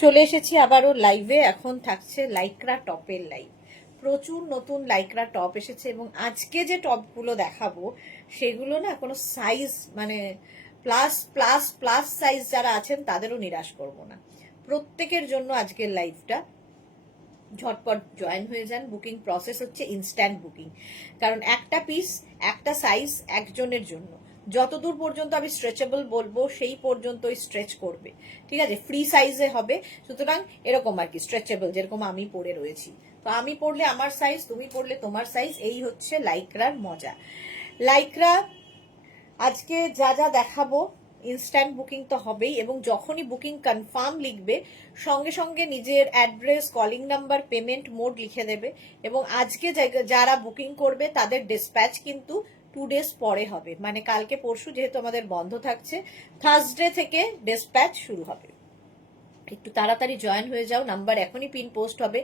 চলে এসেছি আবারও লাইভে। এখন থাকছে লাইক্রা টপের লাইভ। প্রচুর নতুন লাইক্রা টপ এসেছে এবং আজকে যে টপগুলো দেখাবো সেগুলো না কোনো সাইজ মানে প্লাস প্লাস প্লাস সাইজ যারা আছেন তাদেরও নিরাশ করব না, প্রত্যেকের জন্য আজকের লাইভটা। ঝটপট জয়েন হয়ে যান। বুকিং প্রসেস হচ্ছে ইনস্ট্যান্ট বুকিং, কারণ একটা পিস একটা সাইজ একজনের জন্য। যতদূর পর্যন্ত আমি স্ট্রেচেবল বলবো সেই পর্যন্তই স্ট্রেচ করবে, ঠিক আছে? ফ্রি সাইজে হবে, সুতরাং এরকম আর কি স্ট্রেচেবল, যেরকম আমি পরে রয়েছি। তো আমি পরলে আমার সাইজ, তুমি পরলে তোমার সাইজ, এই হচ্ছে লাইক্রার মজা। লাইক্রা আজকে যা যা দেখাবো ইনস্ট্যান্ট বুকিং তো হবেই, এবং যখনই বুকিং কনফার্ম লিখবে সঙ্গে সঙ্গে নিজের address, calling number, payment mode লিখে দেবে। এবং আজকে যারা বুকিং করবে তাদের ডিসপ্যাচ কিন্তু 2 ডেজ পরে হবে, মানে কালকে পরশু যেহেতু আমাদের বন্ধ থাকছে, থার্সডে থেকে ডিসপ্যাচ শুরু হবে। একটু তাড়াতাড়ি জয়েন হয়ে যাও, নাম্বার এখনই পিন পোস্ট হবে।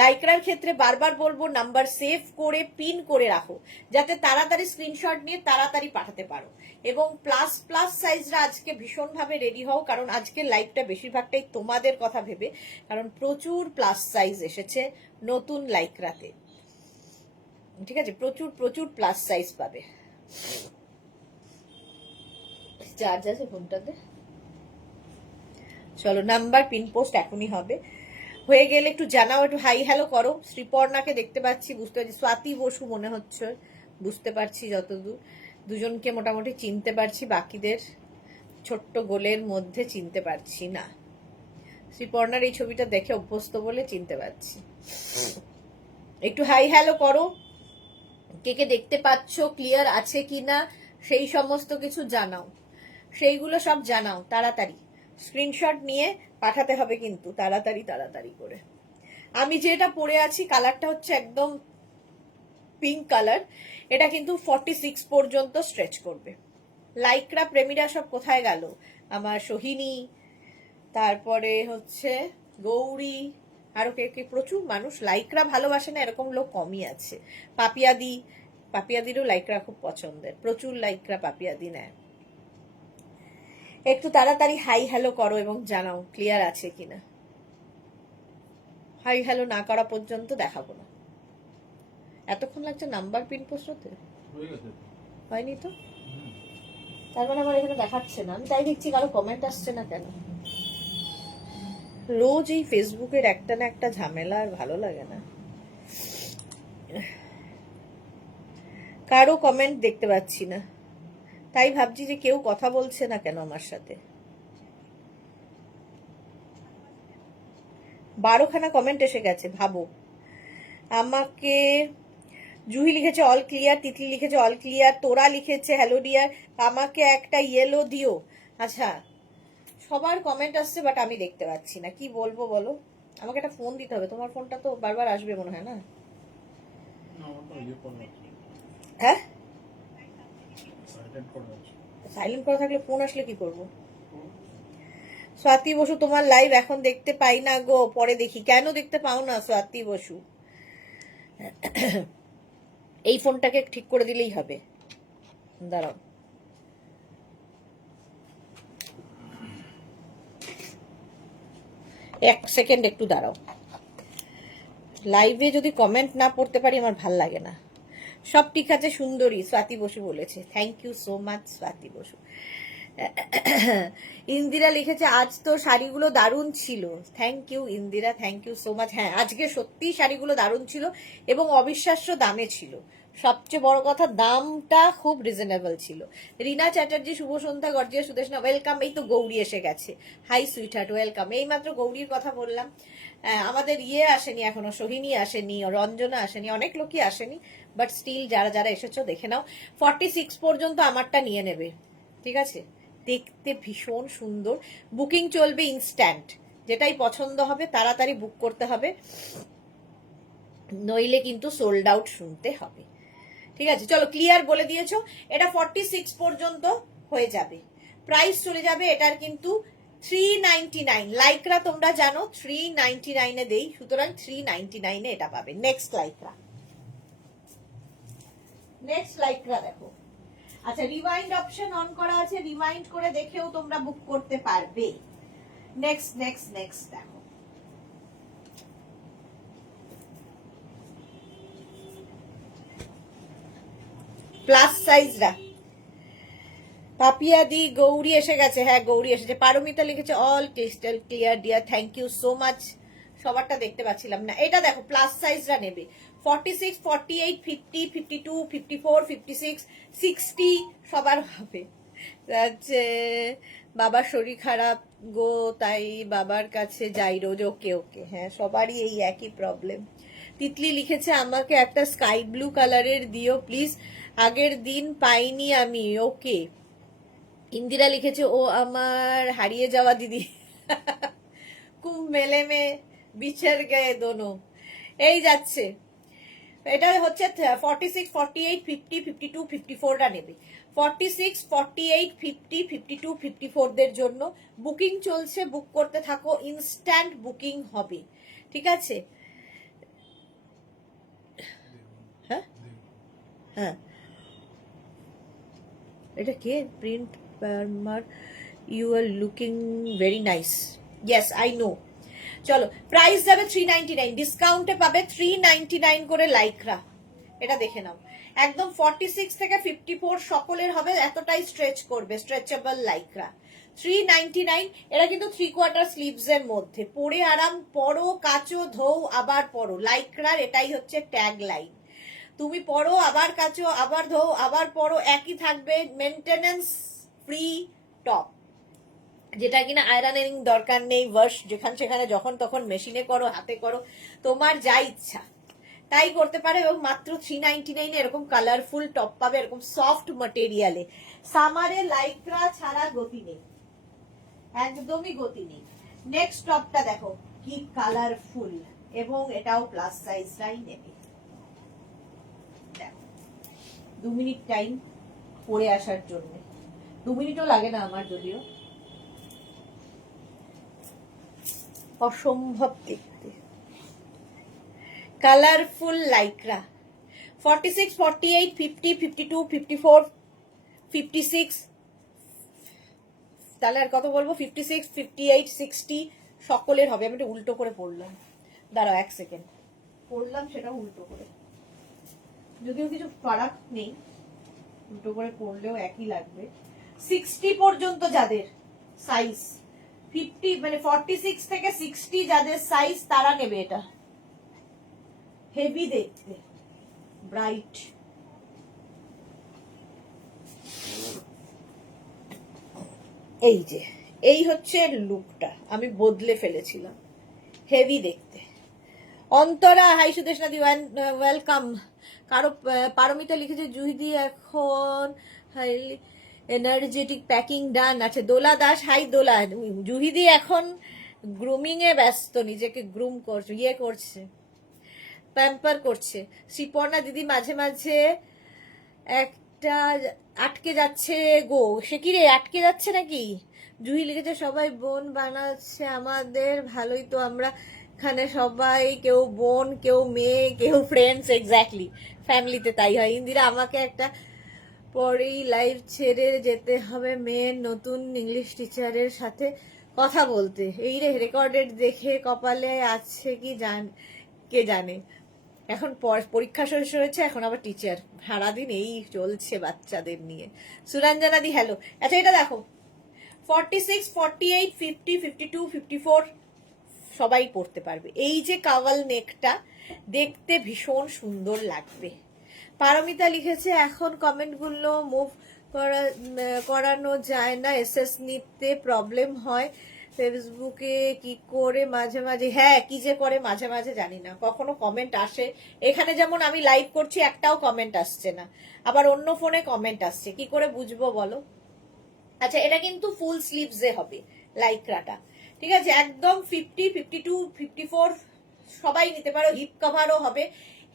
লাইক্রার ক্ষেত্রে বারবার বলবো নাম্বার সেভ করে পিন করে রাখো, যাতে তাড়াতাড়ি স্ক্রিনশট নিয়ে তাড়াতাড়ি পাঠাতে পারো। এবং প্লাস প্লাস সাইজরা আজকে ভীষণভাবে রেডি হও, কারণ আজকের লাইভটা বেশিরভাগটাই তোমাদের কথা ভেবে, কারণ প্রচুর প্লাস সাইজ এসেছে নতুন লাইক্রাতে, ঠিক আছে? প্রচুর প্রচুর প্লাস সাইজ পাবে। চার্জ আছে ফোনটাতে। চলো, নাম্বার পিন পোস্ট এখনই হবে। হয়ে গেলে একটু জানাও, একটু হাই হ্যালো করো। শ্রীপর্ণাকে দেখতে পাচ্ছি, বুঝতে পারছি। স্বাতি বসু মনে হচ্ছে, বুঝতে পারছি যতদূর। দুজনকে মোটামুটি চিনতে পারছি, বাকিদের ছোট্ট গোলের মধ্যে চিনতে পারছি না। শ্রীপর্ণার এই ছবিটা দেখে অভ্যস্ত বলে চিনতে পারছি। একটু হাই হ্যালো করো, কে কে দেখতে পাচ্ছ, ক্লিয়ার আছে কিনা সেই সমস্ত কিছু জানাও, সেইগুলো সব জানাও তাড়াতাড়ি। স্ক্রিনশট নিয়ে পাঠাতে হবে কিন্তু তাড়াতাড়ি তাড়াতাড়ি করে। আমি যেটা পরে আছি কালারটা হচ্ছে একদম পিঙ্ক কালার, এটা কিন্তু 46 পর্যন্ত স্ট্রেচ করবে। লাইক্রা প্রেমীরা সব কোথায় গেল? আমার সোহিনী, তারপরে হচ্ছে গৌরী, আরো কে কে, প্রচুর মানুষ লাইক্রা ভালোবাসে না এরকম লোক কমই আছে। পাপিয়াদি, পাপিয়াদিরও লাইক্রা খুব পছন্দের, প্রচুর লাইক্রা পাপিয়াদি নেয়। একটু তাড়াতাড়ি হাই হ্যালো করো এবং জানাও ক্লিয়ার আছে কিনা। হাই হ্যালো না করা পর্যন্ত দেখাবো না। এতক্ষণ লাগছে নাম্বার পিন পোস্ট হতে? হয়নি তো, তার মানে আমার এখানে দেখাচ্ছে না। আমি তাই দেখছি কারো কমেন্ট আসছে না কেন। রোজ এই ফেসবুকের একটা না একটা ঝামেলা, আর ভালো লাগে না। কারো কমেন্ট দেখতে পাচ্ছি না, তাই ভাবছি যে কেউ কথা বলছে না কেন আমার সাথে। 12খানা কমেন্ট এসে গেছে, ভাবো। আমাকে জুহি লিখেছে অল ক্লিয়ার, তিতলি লিখেছে অল ক্লিয়ার, তোরা লিখেছে হ্যালো ডিয়ার, আমাকে একটা ইয়েলো দিও। আচ্ছা, সবার কমেন্ট আসছে বাট আমি দেখতে পাচ্ছি না, কি বলবো বলো? আমাকে একটা ফোন দিতে হবে। তোমার ফোনটা তো বারবার আসবে মনে হয় না? হ্যাঁ, সাইলেন্ট করা থাকলে ফোন আসলে কি করব? স্বাতি বসু, তোমার লাইভ এখন দেখতে পাই না গো, পরে দেখি। কেন দেখতে পাও না স্বাতি বসু? এই ফোনটাকে ঠিক করে দিলেই হবে, দাঁড়াও। এক সেকেন্ড একটু দাঁড়াও। লাইভে যদি কমেন্ট না পড়তে পারি আমার ভাল লাগে না। সব ঠিক আছে সুন্দরী, স্বাতি বসু বলেছে। Thank you so much Swati Basu. Indira লিখেছে আজ তো শাড়িগুলো দারুণ ছিল। Thank you Indira, thank you so much. হ্যাঁ, আজকে সত্যি শাড়িগুলো দারুণ ছিল এবং অবিশ্বাস্য দামে ছিল। সবচেয়ে বড় কথা, দামটা খুব রিজনেবল ছিল। রিনা চ্যাটার্জি, শুভ সন্ধ্যা গর্জিয়া সুদেশনা, ওয়েলকাম। এই তো গৌরী এসে গেছে। Hi sweetheart, welcome. এইমাত্র গৌরীর কথা বললাম। আমাদের ইয়ে আসেনি এখনো, সোহিনী আসেনি, রঞ্জনা আসেনি, অনেক লোকই আসেনি, বাট স্টিল যারা যারা এসেছো দেখে নাও। 46 পর্যন্ত আমারটা নিয়ে নেবে, ঠিক আছে? দেখতে ভীষণ সুন্দর। বুকিং চলবে ইনস্ট্যান্ট, যেটাই পছন্দ হবে তাড়াতাড়ি বুক করতে হবে, নইলে কিন্তু সোল্ড আউট শুনতে হবে, ঠিক আছে? চলো, ক্লিয়ার বলে দিয়েছো। এটা 46 পর্যন্ত হয়ে যাবে, প্রাইস চলে যাবে এটার কিন্তু 399। লাইক্রা তোমরা জানো 399 দেই, সুতরাং 399 এটা পাবে। নেক্সট লাইক্রা, নেক্সট লাইক্রা দেখো। আচ্ছা, রিমাইন্ড অপশন অন করা আছে, রিমাইন্ড করে দেখেও তোমরা বুক করতে পারবে। নেক্সট নেক্সট নেক্সট দেখো, প্লাস সাইজরা। পাপিয়া দি গৌরী এসে গেছে, হ্যাঁ গৌরী এসেছে। পারমিতা লিখেছে all crystal clear dear, thank you so much. সবারটা দেখতে পাচ্ছিলাম না। এটা দেখো প্লাস সাইজরা নেবে 46, 48, 50, 52, 54, 56, 60 সবার হবে। হচ্ছে বাবার শরীর খারাপ গো, তাই বাবার কাছে যাই রোজ। ওকে ওকে, হ্যাঁ সবারই এই একই প্রবলেম। তিতলি লিখেছে আমাকে একটা স্কাই ব্লু কালারের দিও প্লিজ, আগের দিন পাইনি আমি। ওকে। ইন্দিরা লিখেছে ও আমার হারিয়ে যাওয়া দিদি। কুম্ভ মেলে মে বিছর গয়ে দোনো। এই যাচ্ছে। এটা হচ্ছে 46, 48, 50, 52, 54টা নেবে। 46, 48, 50, 52, 54 দের জন্য বুকিং চলছে, বুক করতে থাকো, ইনস্ট্যান্ট বুকিং হবে, ঠিক আছে? হ্যাঁ হ্যাঁ, এটা কে? প্রিন্ট Parmar, you are looking very nice. Yes I know. চলো, প্রাইস যাবে 399, ডিসকাউন্টে পাবে 399 করে লাইকরা। এটা দেখে নাও, একদম 46 থেকে 54 সকলের হবে, এতটাই স্ট্রেচ করবে, স্ট্রেচেবল লাইকরা। 399। এরা কিন্তু 3/4 স্লিভস এর মধ্যে, পরে আরাম, পরো কাচো ধোও আবার পরো। লাইকরার এটাই হচ্ছে ট্যাগ লাইন, তুমি পরো আবার কাচো আবার ধোও আবার পরো, একই থাকবে। মেনটেনেন্স ফ্রি টপ, যেটা কিনা আয়রনিং দরকার নেই, ওয়াশ যেখানে সেখানে যখন তখন মেশিনে করো, হাতে করো, তোমার যা ইচ্ছা তাই করতে পারে। এবং মাত্র 399 এরকম কালারফুল টপ পাবে, এরকম সফট ম্যাটেরিয়ালে। সামারে লাইক্রা ছাড়া গতি নেই, একদমই গতি নেই। নেক্সট টপটা দেখো কি কালারফুল, এবং এটাও প্লাস সাইজটাই নেবে। 2 মিনিট টাইম পরে আসার জন্য, 2 মিনিটও লাগে না আমার, যদিও অসম্ভব দেখতে। কালারফুল লাইক্রা 46, 48, 50, 52, 54, 56, তাহলে আর কত বলবো, 56, 58, 60 সকলের হবে। আমি এটা উল্টো করে পড়লাম, দাঁড়াও 1 সেকেন্ড, পড়লাম সেটা উল্টো করে, যদিও কিছু ফারাক নেই, উল্টো করে পড়লেও একই লাগবে। 60 পর্যন্ত যাদের সাইজ, 50 মানে 46 থেকে 60 যাদের সাইজ তারা নেবে এটা। হেভি দেখতে, ব্রাইট। এই যে এই হচ্ছে লুকটা, আমি বদলে ফেলেছিলাম, হেভি দেখতে। অন্তরা হাই সুদেশনা দি, ওয়েলকাম। কারো পারমিতা লিখেছে জুহিদি এখন হাইলি এনার্জেটিক প্যাকিং ডান আছে। দোলা দাস, হাই দোলা। জুহিদি এখন গ্রুমিং এ ব্যস্ত, নিজেকে গ্রুম করছে, ইয়ে করছে, প্যাম্পার করছে। শ্রীপর্ণা দিদি মাঝে মাঝে একটা আটকে যাচ্ছে গো, সে কি রে, আটকে যাচ্ছে নাকি? জুহি লিখেছে সবাই বোন বানাচ্ছে আমাদের, ভালোই তো আমরা এখানে সবাই, কেউ বোন কেউ মেয়ে কেউ ফ্রেন্ডস, এক্স্যাক্টলি ফ্যামিলিতে তাই হয়। ইন্দিরা আমাকে একটা পরেই লাইভ ছেড়ে যেতে হবে, মেয়ের নতুন ইংলিশ টিচারের সাথে কথা বলতে। এই রে, রেকর্ডেড দেখে কপালে আছে কি কে জানে। এখন পরীক্ষা শেষ হয়েছে, এখন আবার টিচার, সারাদিন এই চলছে বাচ্চাদের নিয়ে। সুরঞ্জনা দি হ্যালো। আচ্ছা এটা দেখো 46, 48, 50, 52, 54 সবাই পড়তে পারবে। এই যে কাওয়াল নেকটা দেখতে ভীষণ সুন্দর লাগবে। পারমিতা লিখেছে এখন কমেন্টগুলো মুভ করানো যায় না, এসএস নিতে প্রবলেম হয় ফেসবুকে, কি করে মাঝে মাঝে, হ্যাঁ কি যে করে মাঝে মাঝে জানি না, কখনো কমেন্ট আসে, এখানে যেমন আমি লাইভ করছি একটাও কমেন্ট আসছে না, আবার অন্য ফোনে কমেন্ট আসছে, কি করে বুঝবো বলো? আচ্ছা এটা কিন্তু ফুল স্লিভস এ হবে লাইক্রাটা, ঠিক আছে, একদম 50, 52, 54 সবাই নিতে পারো, হিপ কভারও হবে,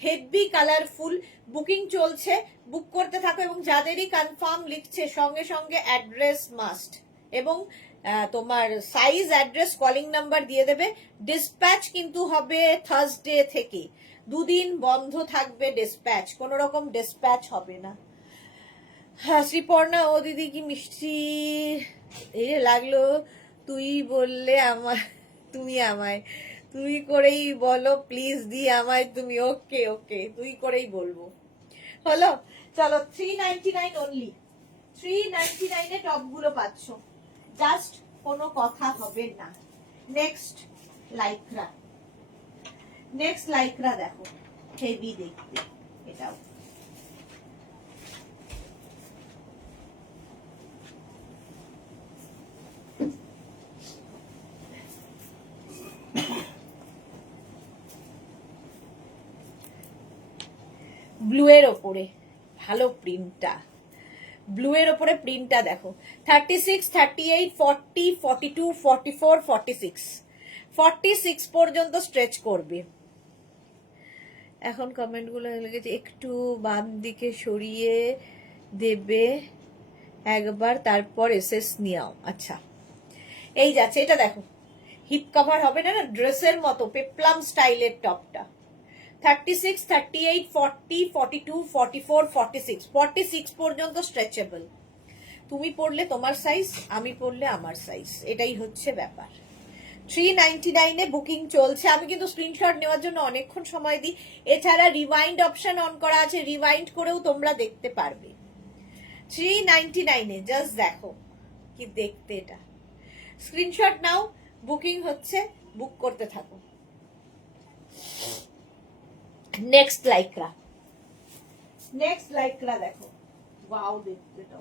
হেভি কালারফুল। বুকিং চলছে, বুক করতে থাকো, এবং যাদেরই কনফার্ম লিখছে সঙ্গে সঙ্গে অ্যাড্রেস মাস্ট, এবং তোমার সাইজ, অ্যাড্রেস, কলিং নাম্বার দিয়ে দেবে। ডিসপ্যাচ কিন্তু হবে থার্সডে থেকে, 2 দিন বন্ধ থাকবে ডিসপ্যাচ, কোন রকম ডিসপ্যাচ হবে না। হ্যাঁ শ্রীপর্ণা, ও দিদি কি মিষ্টি এই লাগলো তুই বললে আমার, তুমি আমায়, তুই করেই বলো প্লিজ দি আমায় তুমি। ওকে ওকে, তুই করেই বলবো। হলো, চলো 399 অনলি। 399 টপ গুলো পাচ্ছ, জাস্ট কোনো কথা হবে না। নেক্সট লাইক্রা, নেক্সট লাইক্রা দেখো, হেভি দেখতে এটাও। ব্লু এর ওপরে ভালো প্রিন্টটা, ব্লু এর ওপরে প্রিন্টটা দেখো। 36, 38, 40, 42, 44, 46, 46 পর্যন্ত স্ট্রেচ করবে। এখন কমেন্ট গুলো লেগেছে একটু বাম দিকে সরিয়ে দেবে একবার, তারপর এসএস নিয়াও। আচ্ছা, এই যাচ্ছে, এটা দেখো হিপ কভার হবে না, ড্রেসের মতো পেপ্লাম স্টাইলের টপটা। 36, 38, 40, 42, 44, 46, 46 পর্যন্ত স্ট্রেচেবল। তুমি পরলে তোমার সাইজ, আমি পরলে আমার সাইজ, এটাই হচ্ছে ব্যাপার। 399 এ বুকিং চলছে। আমি কিন্তু স্ক্রিনশট নেওয়ার জন্য অনেকক্ষণ সময় দিই। এছাড়া রিওয়াইন্ড অপশন অন করা আছে, রিওয়াইন্ড করেও তোমরা দেখতে পারবে। 399 এ জাস্ট দেখো কি দেখতে, এটা স্ক্রিনশট নাও, বুকিং হচ্ছে, বুক করতে থাকো। নেক্সট লাইক্রা, নেক্সট লাইক্রা দেখো, ওয়াও দেখতে তো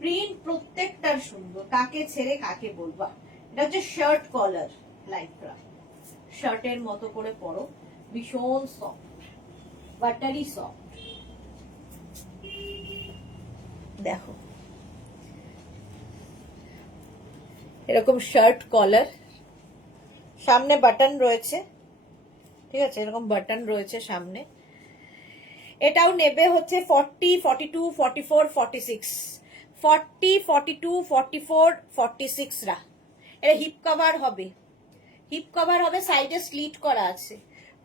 প্রিন্ট প্রত্যেকটার সুন্দর, কাকে ছেড়ে কাকে বলবা। এটা হচ্ছে শার্ট কলার লাইক্রা, শার্টের মতো করে পরো, ভীষণ সফট, বাটারি সফট। দেখো এরকম শার্ট কলার, সামনে বাটন রয়েছে, ঠিক আছে, এরকম বাটন রয়েছে সামনে। এটাও নেবে হচ্ছে 40, 42, 44, 46, 40, 42, 44, 46 রা। এটা হিপ কভার হবে, হিপ কভার হবে, সাইডে স্লিট করা আছে।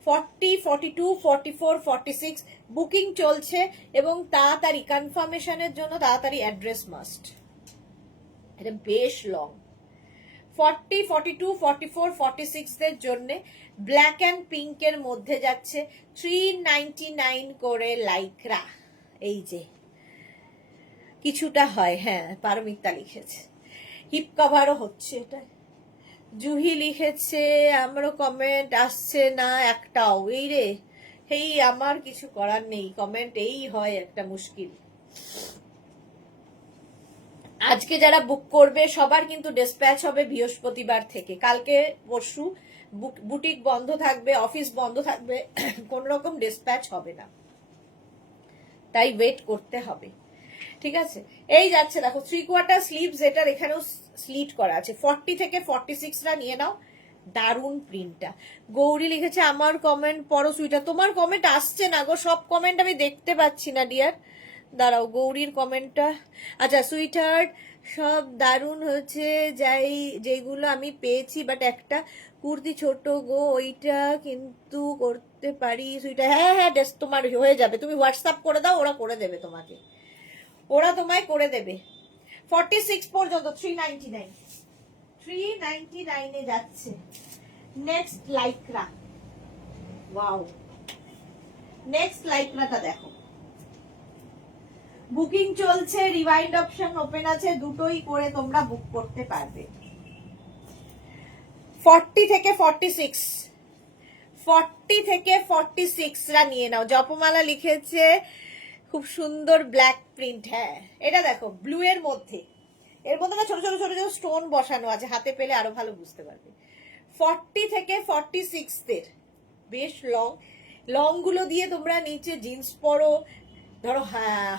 40, 42, 44, 46 বুকিং চলছে, এবং তাড়াতাড়ি কনফার্মেশনের জন্য তাড়াতাড়ি অ্যাড্রেস মাস্ট। এটা বেশ লং। 40, 42, 44, 46 দের জন্য ব্ল্যাক অ্যান্ড পিঙ্কের মধ্যে যাচ্ছে 399 করে লাইক্রা। এই যে কিছুটা হয়, হ্যাঁ পারমিতা লিখেছে, হিপ কভারও হচ্ছে এটা। জুহি লিখেছে আমারও কমেন্ট আসছে না একটাও। এই রে, এই আমার কিছু করার নেই, কমেন্ট এই হয় একটা মুশকিল। আজকে যারা বুক করবে সবার কিন্তু ডিসপ্যাচ হবে বৃহস্পতিবার থেকে। কালকে পরশু বুটিক বন্ধ থাকবে, অফিস বন্ধ থাকবে, কোন রকম ডিসপ্যাচ হবে না, তাই ওয়েট করতে হবে, ঠিক আছে। এই যাচ্ছে দেখো 3/4 স্লিভস, এটার এখানেও স্লিট করা আছে। 40 থেকে 46 রা নিয়ে নাও, দারুণ প্রিন্টটা। গৌরী লিখেছে আমার কমেন্ট পড়ো সুইটার। তোমার কমেন্ট আসছে না গো, সব কমেন্ট আমি দেখতে পাচ্ছি না ডিয়ার, দাঁড়াও গৌরীর কমেন্টটা। আচ্ছা সুইটার সব দারুণ হচ্ছে, যাই যেগুলো আমি পেয়েছি, বাট একটা কুর্তি ছোট গো, ওইটা কিন্তু করতে পারি সুইটার। হ্যাঁ হ্যাঁ তোমার হয়ে যাবে, তুমি হোয়াটসঅ্যাপ করে দাও, ওরা করে দেবে তোমাকে, ওরা তোমায় করে দেবে। 46 পর্যন্ত 399, 399 এ যাচ্ছে। নেক্সট লাইক্রা, ওয়াও, নেক্সট লাইক্রাটা দেখো, বুকিং চলছে, রিওয়াইন্ড অপশন ওপেন আছে, দুটোই করে তোমরা বুক করতে পারবে। 40 থেকে 46, 40 থেকে 46 রা নিয়ে নাও। জপমালা লিখেছে খুব সুন্দর ব্ল্যাক প্রিন্ট, হ্যাঁ এটা দেখো ব্লু এর মধ্যে, এর মধ্যে না ছোট ছোট ছোট ছোট স্টোন বসানো আছে, হাতে পেলে আরো ভালো বুঝতে পারবে। 40 থেকে 46 দের বেশ লং, লং গুলো দিয়ে তোমরা নিচে জিন্স পরো, ধরো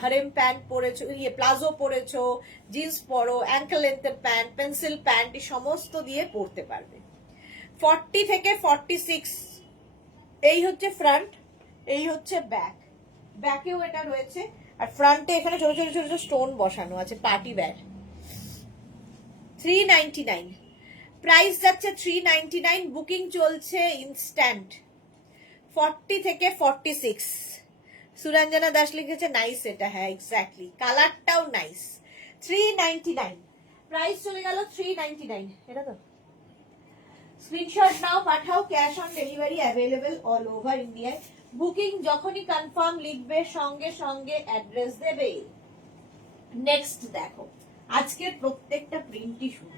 হারেম প্যান্ট পরেছো, ইয়ে প্লাজো পরেছো, জিন্স পরো, অ্যাঙ্কেল লেন্থের প্যান্ট, পেন্সিল প্যান্ট, এই সমস্ত দিয়ে পরতে পারবে। 40 থেকে 46, এই হচ্ছে ফ্রন্ট, এই হচ্ছে ব্যাক, ব্যাকেও এটা রয়েছে, আর ফ্রন্টে এখানে ছোট ছোট ছোট ছোট স্টোন বসানো আছে, পার্টি ব্যাগ। 399 প্রাইস যাচ্ছে, 399 বুকিং চলছে ইনস্ট্যান্ট। 40 থেকে 46, সুরঞ্জনা দাস লিখেছে নাইস এটা, হ্যাঁ এক্স্যাক্টলি, কালারটাও নাইস। 399 প্রাইস চলে গেল 399। এটা তো স্ক্রিনশট নাও, পাঠাও, cash on delivery available all over ইন্ডিয়ায়। বুকিং যখনই কনফার্ম লিখবে সঙ্গে সঙ্গে অ্যাড্রেস দেবে। নেক্সট দেখো, আজকের প্রত্যেকটা প্রিন্টই সুন্দর।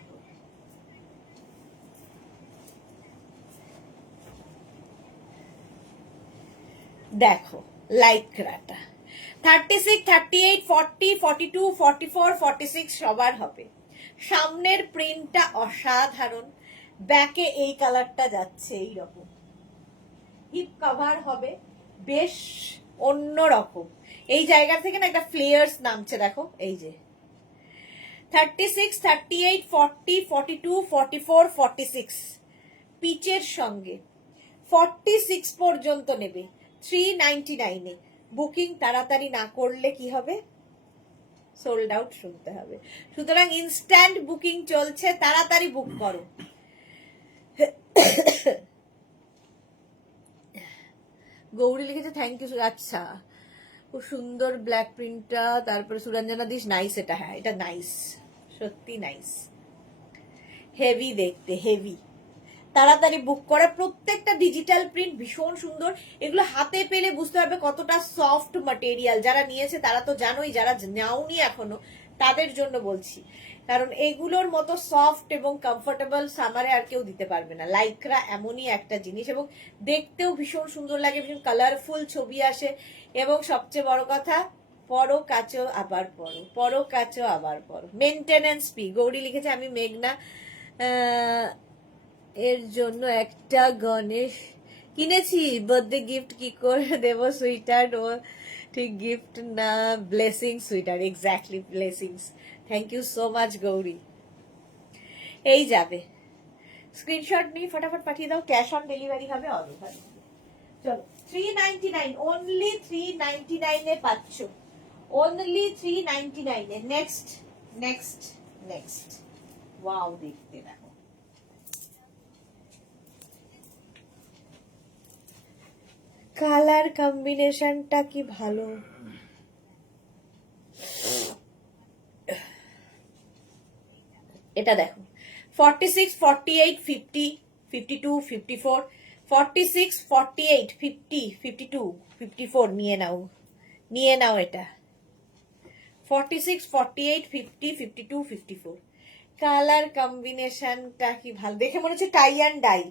দেখো লাইক্রাটা 36, 38, 40, 42, 44, 46 সবার হবে। সামনের প্রিন্টটা অসাধারণ, ব্যাকে এই কালারটা যাচ্ছে এইরকম, হিপ কভার হবে বেশ অন্যরকম। এই জায়গা থেকে না একটা ফ্লেয়ার্স নামছে, দেখো এই যে 36, 38, 40, 42, 44, 46 পিচের সঙ্গে 46 পর্যন্ত নেবে 399 এ। বুকিং তাড়াতাড়ি না করলে কি হবে, সোল্ড আউট শুনতে হবে। সুতরাং ইনস্ট্যান্ট বুকিং চলছে, তাড়াতাড়ি বুক করো। গৌরী লিখেছে থ্যাংক ইউ। আচ্ছা, খুব সুন্দর ব্ল্যাক প্রিন্টটা। তারপরে সুরঞ্জনা দিস নাইস, এটা হ্যাঁ এটা নাইস, সত্যি নাইস, হেভি দেখতে, হেভি। তাড়াতাড়ি বুক করা। প্রত্যেকটা ডিজিটাল প্রিন্ট ভীষণ সুন্দর। এগুলো হাতে পেলে বুঝতে পারবে কতটা সফট ম্যাটেরিয়াল। যারা নিয়েছে তারা তো জানোই, যারা নাওনি এখনো তাদের জন্য বলছি, কারণ এগুলোর মতো সফট এবং কমফোর্টেবল সামারে আর কেউ দিতে পারবে না। লাইক্রা এমনই একটা জিনিস, এবং দেখতেও ভীষণ সুন্দর লাগে, ভীষণ কালারফুল ছবি আসে। এবং সবচেয়ে বড় কথা, পরো কাচো আবার পরো, পরো কাচো আবার পরো, মেনটেনেন্স ফ্রি। গৌরী লিখেছে আমি মেঘনা এর জন্য একটা গণেশ কিনেছি, বার্থডে গিফট কি করে দেবো সুইটার? ও ঠিক গিফট না, blessing sweeter, exactly blessings. Thank you so much Gauri. এই যাবে, স্ক্রিনশট নিয়ে ফটাফট পাঠিয়ে দাও, ক্যাশ অন ডেলিভারি হবে অল ওভার। চলো 399, অনলি 399 এ পাচ্ছ, অনলি 399 এ। নেক্সট নেক্সট নেক্সট, ওয়াও দেখতে দেখো, কালার কম্বিনেশনটা কি ভালো। এটা দেখো 46, 48, 50, 52, 54, 46, 48, 50, 52, 54 নিয়ে নাও, নিয়ে নাও এটা 46, 48, 50, 52, 54। কালার কম্বিনেশনটা কি ভালো, দেখে মনে হচ্ছে টাই অ্যান্ড ডাই।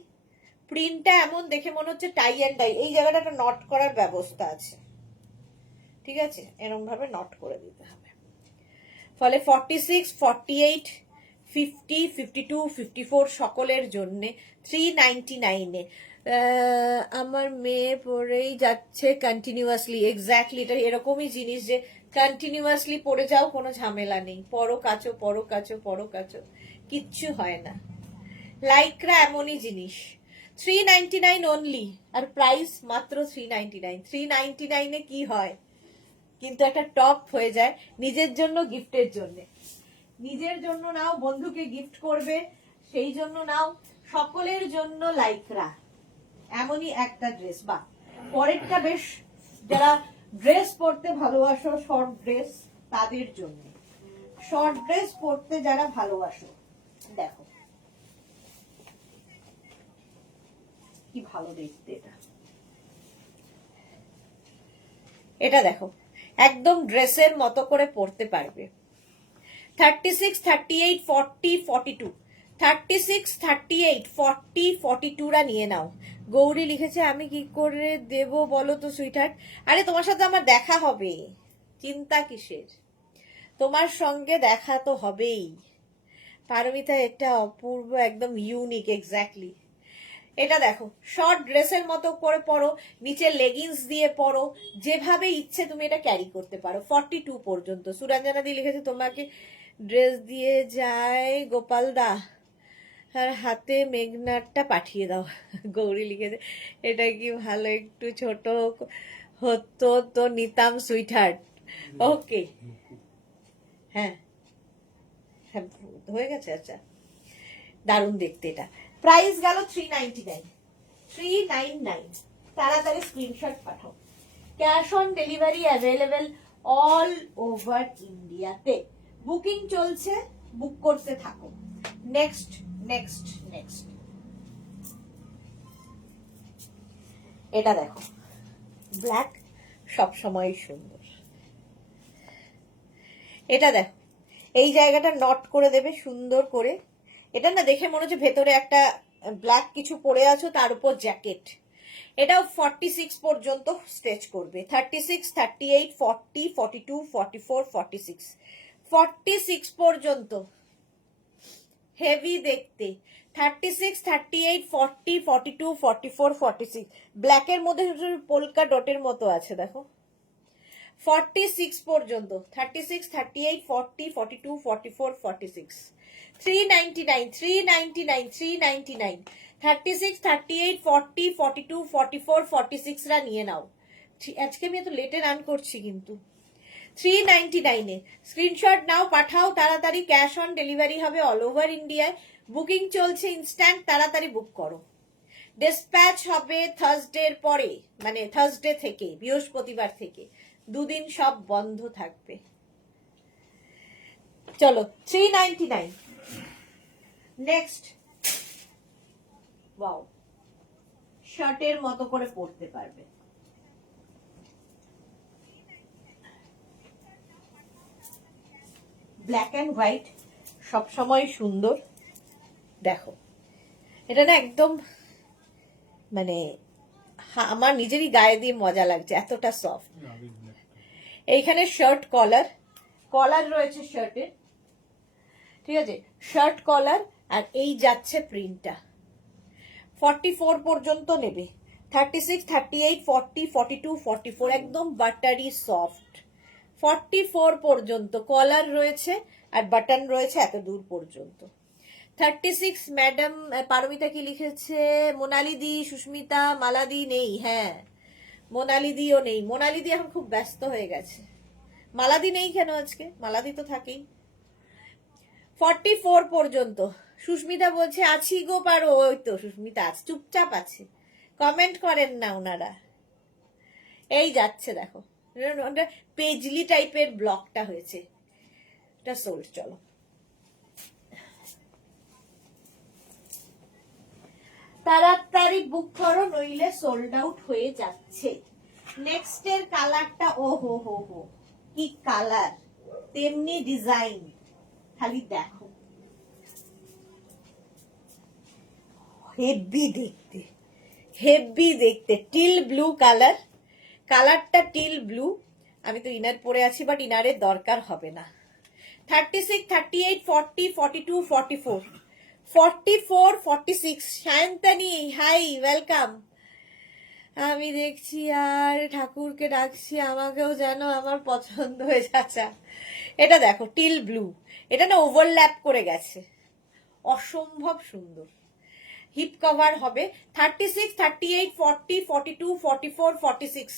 প্রিন্টটা এমন দেখে মনে হচ্ছে টাই অ্যান্ড ডাই। এই জায়গাটা একটা নট করার ব্যবস্থা আছে, ঠিক আছে, এরকম ভাবে নট করে দিতে হবে। ফলে 46, 48, 50, 52, 54 সকলের জন্য 399 এ। আমার মেয়ে পরেই যাচ্ছে কন্টিনিউয়াসলি, এক্স্যাক্টলি এটা এরকমই জিনিস যে কন্টিনিউয়াসলি পরে যাও, কোনো ঝামেলা নেই, পরো কাচো পরো কাচো পরো কাচো, কিচ্ছু হয় না। লাইক্রা এমনই জিনিস। 399 অনলি, আর প্রাইস মাত্র 399। 399 এ কি হয়, কিন্তু একটা টপ হয়ে যায় নিজের জন্য, গিফটের জন্য। নিজের জন্য নাও, বন্ধুকে গিফট করবে সেই জন্য নাও, সকলের জন্য লাইক্রা এমনই একটা ড্রেস। বা পরেরটা বেশ, যারা ড্রেস পরতে ভালোবাসো, শর্ট ড্রেস, তাদের জন্য। শর্ট ড্রেস পরতে যারা ভালোবাসো, দেখো কি ভালো দেখতে এটা। এটা দেখো একদম ড্রেসের মতো করে পরতে পারবে। 36, 38, 40, 42, 36, 38, 40, 42 রা নিয়ে নাও। গৌরী লিখেছে আমি কি করে দেব বলো তো সুইটহার্ট? আরে তোমার সাথে আমার দেখা হবে, চিন্তা কিসের, তোমার সঙ্গে দেখা তো হবেই। পারমিতা এটা অপূর্ব, একদম ইউনিক, এক্স্যাক্টলি। এটা দেখো শর্ট ড্রেসের মতো করে পরো, নিচে লেগিংস দিয়ে পরো, যেভাবে ইচ্ছে তুমি এটা ক্যারি করতে পারো 42 পর্যন্ত। সুরঞ্জনা দি লিখেছে তোমাকে ড্রেস দিয়ে যায় গোপাল দা, আর হাতে মেঘনাটটা পাঠিয়ে দাও। গৌরী লিখেছে এটা কি ভালো একটু ছোট হতো তো নিতাম সুইটহার্ট। ওকে, হ্যাঁ হ্যাঁ হয়ে গেছে। আচ্ছা, দারুণ দেখতে এটা। প্রাইস গেল 399, 399। তাড়াতাড়ি screenshot Pathao, cash on delivery available all over ইন্ডিয়াতে। বুকিং চলছে, বুক করতে থাকো। নেক্সট নেক্সট নেক্সট, এটা দেখো, ব্ল্যাক সবসময় সুন্দর। এটা দেখো, এই জায়গাটা নট করে দেবে সুন্দর করে। এটা না দেখে মনে হচ্ছে ভেতরে একটা ব্ল্যাক কিছু পরে আছো, তার উপর জ্যাকেট। এটাও 46 পর্যন্ত স্ট্রেচ করবে। 36, 38, 40, 42, 44, 46, 46 পর্যন্ত হেভি দেখতে। 36, 38, 40, 42, 44, 46 ব্ল্যাকের মধ্যে পোলকা ডটের মতো আছে দেখো। 46 পর্যন্ত, 36, 38, 40, 42, 44, 46, 399, 399, 399, 36, 38, 40, 42, 44, 46 রা নিয়ে নাও। আজকে আমি এত লেটে রান করছি কিন্তু। 399 এ স্ক্রিনশট নাও, পাঠাও তাড়াতাড়ি। ক্যাশ অন ডেলিভারি হবে অল ওভার ইন্ডিয়ায়। বুকিং চলছে ইনস্ট্যান্ট, তাড়াতাড়ি বুক করো। ডিসপ্যাচ হবে থার্সডের পরে, মানে থার্সডে থেকে, বৃহস্পতিবার থেকে। দুদিন সব বন্ধ থাকবে। চলো 399। নেক্সট, ওয়াও, শার্টের মতো করে পরতে পারবে। ব্ল্যাক অ্যান্ড হোয়াইট সবসময় সুন্দর। দেখো, এটা না একদম মানে আমার নিজেরই গায়ে দিয়ে মজা লাগছে, এতটা সফট। এইখানে শার্ট কলার, কলার রয়েছে শার্টের, ঠিক আছে, শার্ট কলার। আর এই যাচ্ছে প্রিন্টটা। 44 পর্যন্ত নেবে। 36, 38, 40, 42, 44 একদম বাটারি সফট। 44 পর্যন্ত কলার রয়েছে আর বাটন রয়েছে এত দূর পর্যন্ত। 36 ম্যাডাম পারমিতা কি লিখেছে? মোনালিদি, সুস্মিতা, মালাদি নেই। হ্যাঁ, মোনালিদিও নেই। মোনালিদি এখন খুব ব্যস্ত হয়ে গেছে। মালাদি নেই কেন আজকে? মালাদি তো থাকেই। 44 পর্যন্ত। সুস্মিতা বলছে আছি গো, পারো। ওই তো সুস্মিতা আছে, চুপচাপ আছে, কমেন্ট করেন না ওনারা। এই যাচ্ছে দেখো, পেজলি টাইপের ব্লকটা হয়েছে, এটা সোল্ড। চলো তাড়াতাড়ি বুক করো, নইলে সোল্ড আউট হয়ে যাচ্ছে। নেক্সট এর কালারটা, ও হো হো হো, কি কালার, তেমনি ডিজাইন, খালি দেখো, হেভি দেখতে, হেভি দেখতে। টিল ব্লু কালার, কালারটা টিল ব্লু। আমি তো ইনার পরে আছি, বাট ইনারের দরকার হবে না। 36, 38, 40, 42, 44, 44, 46। সায়ন্তানি, হাই, ওয়েলকাম। আমি দেখছি আর ঠাকুরকে ডাকছি, আমাকেও যেন আমার পছন্দ হয়ে যাচ্ছে। এটা দেখো, টিল ব্লু, এটা না ওভারল্যাপ করে গেছে, অসম্ভব সুন্দর। হিপ কভার হবে। 36, 38, 40, 42, 44, 46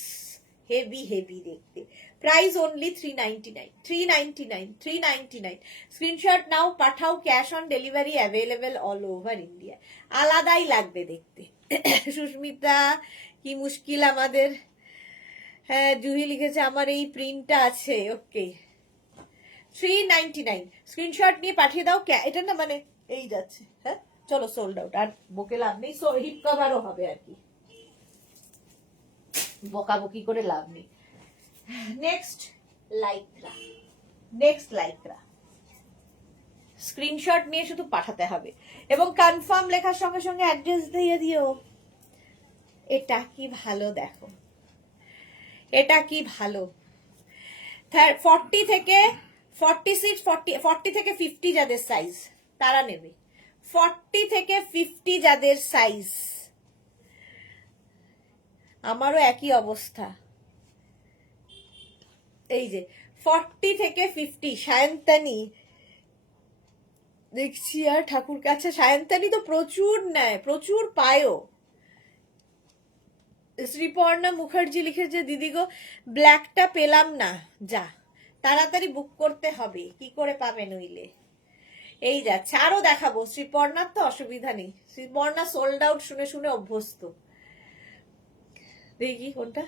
হেভি হেভি দেখতে। Price only 399, 399, 399। স্ক্রিনশট নাও, পাঠাও। Cash on delivery available all over India. আলাদাই লাগবে দেখতে। সুস্মিতা, কি মুশকিল আমাদের। হ্যাঁ, জুহি লিখেছে আমার এই প্রিন্টটা আছে। ওকে, 399। স্ক্রিনশট নিয়ে পাঠিয়ে দাও। এটা না মানে এই যাচ্ছে। হ্যাঁ চলো, সোল্ড আউট, আর বকে লাভ নেই। হিপ কভারও হবে আর কি, বকাবকি করে লাভ নেই। Next Lycra, next Lycra. Screenshot নিয়ে শুধু পাঠাতে হবে এবং কনফার্ম লেখার সঙ্গে সঙ্গে অ্যাড্রেস দিয়ে দিও। এটা কি ভালো দেখো, এটা কি ভালো। 40 থেকে 46, 40 থেকে 50 যাদের সাইজ তারা নেবে। 40 থেকে 50 যাদের সাইজ, আমারও একই অবস্থা। এই যে 40 থেকে 50। সায়ন্তানি দেখছি আর ঠাকুর কাছে। সায়ন্তানি তো প্রচুর নেয়, প্রচুর পায়ও। শ্রীপর্ণা মুখার্জি লিখেছে দিদি গো, ব্ল্যাকটা পেলাম না। যা, তাড়াতাড়ি বুক করতে হবে, কি করে পাবে নইলে। এই যাচ্ছে, আরো দেখাবো। শ্রীপর্ণার তো অসুবিধা নেই, শ্রীপর্ণা সোল্ড আউট শুনে শুনে অভ্যস্ত। দেখি কোনটা,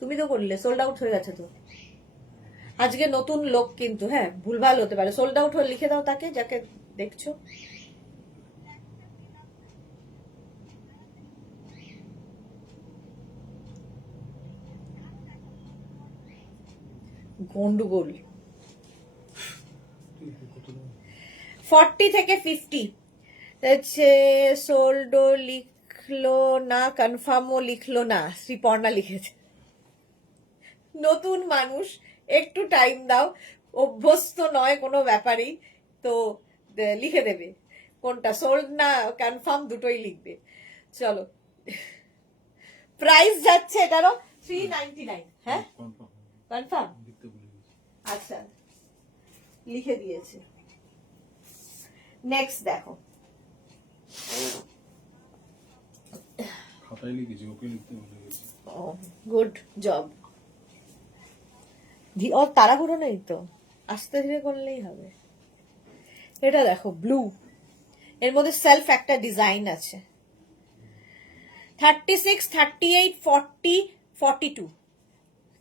তুমি তো করলে, সোল্ড আউট হয়ে গেছে তো। আজকে নতুন লোক কিন্তু, হ্যাঁ ভুলভাল হতে পারে। সোল্ড আউট হয়ে লিখে দাও তাকে, যাকে দেখছো। গন্ডগোল। 40 থেকে 50 হচ্ছে সোল্ডও লিখলো না, কনফার্মও লিখলো না, শ্রীপর্ণা লিখেছে। নতুন মানুষ, একটু টাইম দাও, অভ্যস্ত নয় কোনো ব্যাপারেই তো, লিখে দেবে কোনটা সোল্ড না কনফার্ম, দুটোই লিখবে। চলো, প্রাইস যাচ্ছে এটারও 399। হ্যাঁ কনফার্ম, আচ্ছা লিখে দিয়েছে। নেক্সট দেখো, খাতায় লিখেছি, ওকে লিখতে ভুলে গেছি। Good job. ওর তাড়াহুড়ো নেই তো, আস্তে ধীরে করলেই হবে। এটা দেখো ব্লু, এর মধ্যে সেলফ একটা ডিজাইন আছে। 36, 38, 40, 42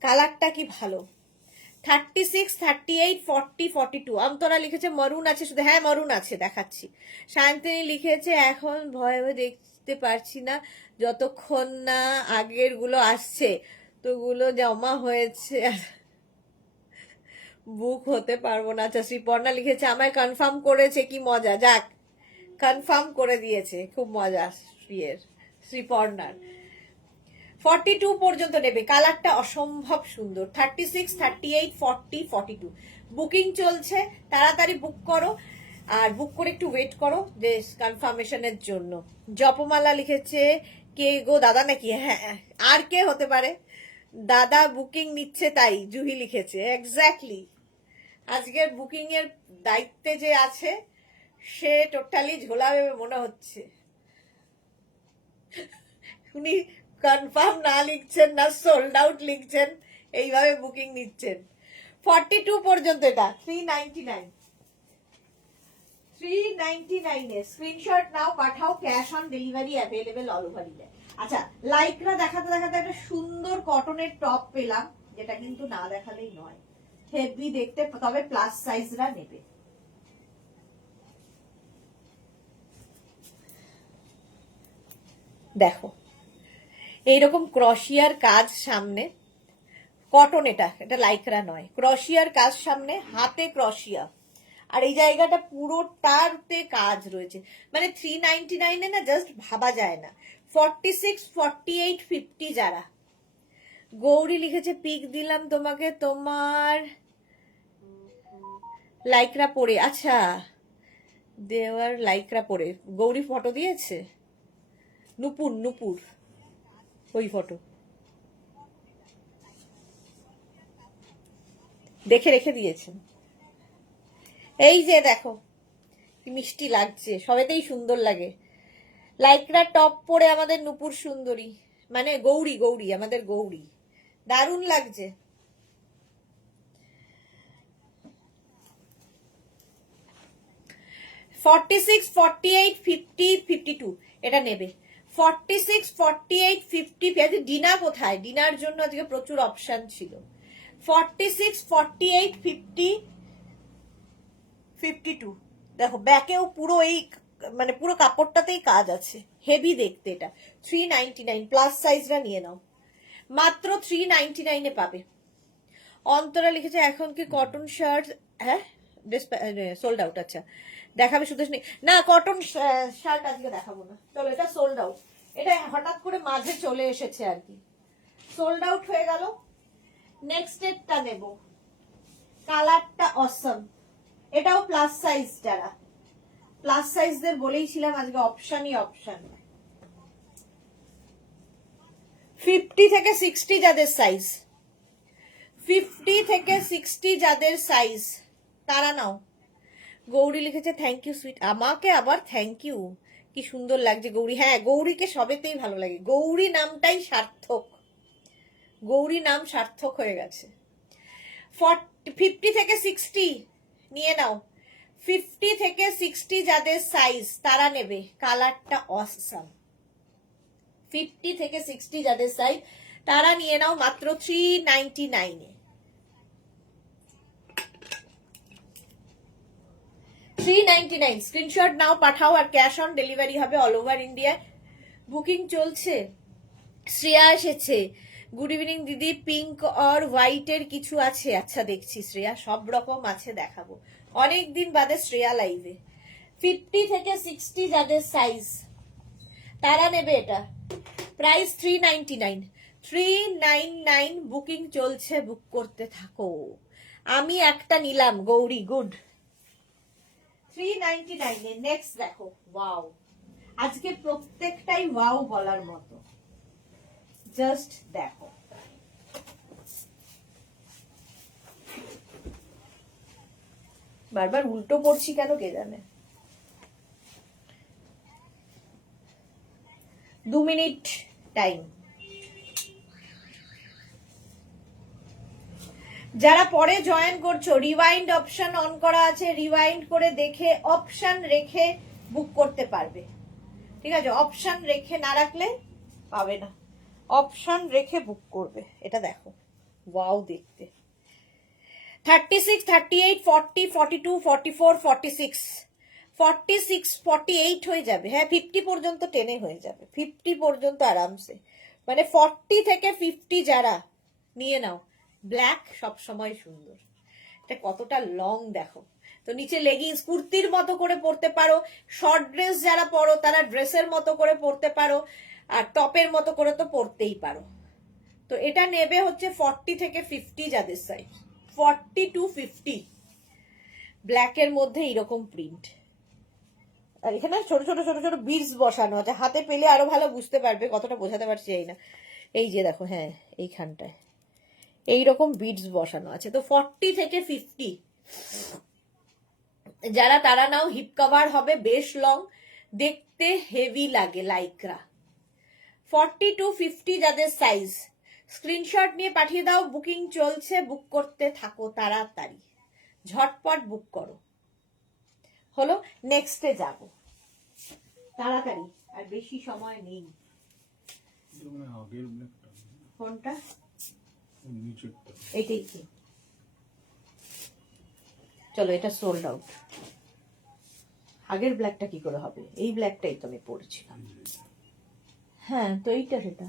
কালারটা কি ভালো। 36, 38, 40, 42 আমতরা লিখেছে মরুন আছে শুধু, হ্যাঁ মরুন আছে দেখাচ্ছি। শান্তিনী লিখেছে এখন ভয়ে ভয়ে দেখতে পারছি না, যতক্ষণ না আগের গুলো আসছে তো গুলো জমা হয়েছে বুক হতে পারবো না। আচ্ছা শ্রীপর্ণা লিখেছে আমায় কনফার্ম করেছে, কি মজা, যাক কনফার্ম করে দিয়েছে, খুব মজা শ্রীপর্ণার। 42 পর্যন্ত নেবে, কালারটা অসম্ভব সুন্দর। 36, 38, 40, 42 বুকিং চলছে, তাড়াতাড়ি বুক করো। আর বুক করে একটু ওয়েট করো যে কনফার্মেশনের জন্য। জপমালা লিখেছে কে গো, দাদা নাকি? হ্যাঁ, আর কে হতে পারে, দাদা বুকিং নিচ্ছে তাই জুহি লিখেছে। এক্স্যাক্টলি, আজকের বুকিং এর দায়িত্বে যে আছে সে টোটালি ঝোলাবে মনে হচ্ছে। উনি কনফার্ম না লিখছেন না সোল্ড আউট লিখছেন, এইভাবে বুকিং নিচ্ছেন। 42 পর্যন্ত, এটা 399। 399 এ স্ক্রিনশট নাও, পাঠাও, cash on delivery available all over India. আচ্ছা লাইকরা দেখাতে দেখাতে একটা সুন্দর কটনের টপ পেলাম, যেটা কিন্তু না দেখালেই নয়, হেভি দেখতে, তবে প্লাস সাইজরা নেবে। দেখো এইরকম ক্রশিয়ার কাজ সামনে, কটন, এটা এটা লাইকরা নয়, ক্রশিয়ার কাজ সামনে, হাতে ক্রশিয়া, আর এই জায়গাটা পুরোটাতে কাজ রয়েছে। মানে 399 না, জাস্ট ভাবা যায় না। 46, 48, 50 যারা, গৌরী লিখেছে পিক দিলাম তোমাকে তোমার লাইকরা পরে। আচ্ছা দেওয়ার লাইকরা পরে গৌরী ফটো দিয়েছে, নুপুর ওই ফটো দেখে রেখে দিয়েছেন। এই যে দেখো কি মিষ্টি লাগছে, সবেতেই সুন্দর লাগে। লাইকরা টপ পরে আমাদের নুপুর সুন্দরী, মানে গৌরী আমাদের গৌরী, দারুণ লাগছে। $46, 48, 50, 52 এটা নেবে। 46, 48, 50, ডিনার কোথায়, ডিনার জন্য আজকে প্রচুর অপশন ছিল। 46, 48, 50, 52 দেখো ব্যাকেও পুরো এই মানে পুরো কাপড়টাতেই কাজ আছে, হেভি দেখতে। এটা 399, প্লাস সাইজটা নিয়ে নাও, মাত্র 399 এ পাবে। অন্তরা লিখেছে এখন কি কটন শার্ট, হ্যাঁ সোল্ড আউট। আচ্ছা দেখাবে শুধু না, কটন শার্ট আজকে দেখাবো না, চলো এটা সোল্ড আউট। এটা হঠাৎ করে মাঝে চলে এসেছে আর কি, সোল্ড আউট হয়ে গেল। নেক্সট এরটা নেব, কালারটা অসম, এটাও প্লাস সাইজ, যারা প্লাস সাইজদের বলেইছিলাম আজকে অপশনই অপশন। 50 থেকে 60 যাদের সাইজ, 50 থেকে 60 যাদের সাইজ তারা নাও। গৌরী লিখেছে থ্যাংক ইউ সুইট, আমাকে আবার থ্যাংক ইউ, কি সুন্দর লাগছে গৌরী। হ্যাঁ গৌরীকে সবেতেই ভালো লাগে, গৌরী নামটাই সার্থক, গৌরী নাম সার্থক হয়ে গেছে। 50 থেকে 60 নিয়ে নাও, 50 থেকে 60 যাদের সাইজ তারা নেবে, কালারটা অসাম। 50 থেকে 60 যাদের সাইজ তারা নিয়ে নাও মাত্র 399 এ। 399 স্ক্রিনশট নাও, পাঠাও, আর ক্যাশ অন ডেলিভারি হবে অল ওভার ইন্ডিয়া। বুকিং চলছে। শ্রেয়া এসেছে, গুড ইভিনিং দিদি, পিঙ্ক আর হোয়াইটের কিছু আছে? আচ্ছা দেখছি শ্রেয়া, সব রকম আছে, দেখাবো। অনেক দিন বাদে শ্রেয়া লাইভে। 50 থেকে 60 যাদের সাইজ তারা নেবে এটা। প্রাইস 399। 399 বুকিং চলছে, বুক করতে থাকো। আমি একটা নিলাম, গৌরী, গুড। 399 এ নেক্সট দেখো। ওয়াও, আজকে প্রত্যেকটাই ওয়াও বলার মতো। জাস্ট দেখো, বারবার উল্টো পড়ছি কেন কে জানে। 2 মিনিট টাইম। যারা পরে জয়েন করছো, রিওয়াইন্ড অপশন অন করা আছে, রিওয়াইন্ড করে দেখে অপশন রেখে বুক করতে পারবে। ঠিক আছে, অপশন রেখে না রাখলে পাবে না, অপশন রেখে বুক করবে। এটা দেখো, ওয়াও দেখতে। 36, 38, 40, 42, 44, 46, 46, 48 হয়ে যাবে। হ্যাঁ, 50 পর্যন্ত টেনে হয়ে যাবে, 50 পর্যন্ত আরামসে। মানে 40 থেকে 50 যারা নিয়ে নাও। ব্ল্যাক সব সময় সুন্দর। এটা কতটা লং দেখো। তো নিচে লেগিংস কুর্তির মতো করে পরতে পারো, শর্ট ড্রেস যারা পরো তারা ড্রেসের মতো করে পরতে পারো, আর টপের মতো করে তো পরতেই পারো। তো এটা নেবে হচ্ছে 40 থেকে 50 যাদের সাইজ, 40 to 50। ব্ল্যাকের মধ্যে এইরকম প্রিন্ট, আর এখানে ছোট ছোট ছোট ছোট বিডস বসানো আছে। হাতে পেলে আরো ভালো বুঝতে পারবে, কতটা বোঝাতে পারছি এই না। এই যে দেখো, হ্যাঁ এইখানটায় এইরকম বিডস বসানো আছে। তো 40 থেকে 50 যারা তারা নাও। হিপ কভার হবে, বেশ লং, দেখতে হেভি লাগে লাইকরা। 40 to 50 যাদের সাইজ স্ক্রিনশট নিয়ে পাঠিয়ে দাও। বুকিং চলছে, বুক করতে থাকো তাড়াতাড়ি, ঝটপট বুক করো। হলো, নেক্সটে যাব তাড়াতাড়ি, আর বেশি সময় নেই। আগের ব্ল্যাকটা, কোনটা? নিচেরটা। এটাই কি? চলো, এটা সোল্ড আউট। আগের ব্ল্যাকটা কি করে হবে? এই ব্ল্যাকটাই তো আমি পড়ছিলাম। হ্যাঁ, তো এইটা সেটা।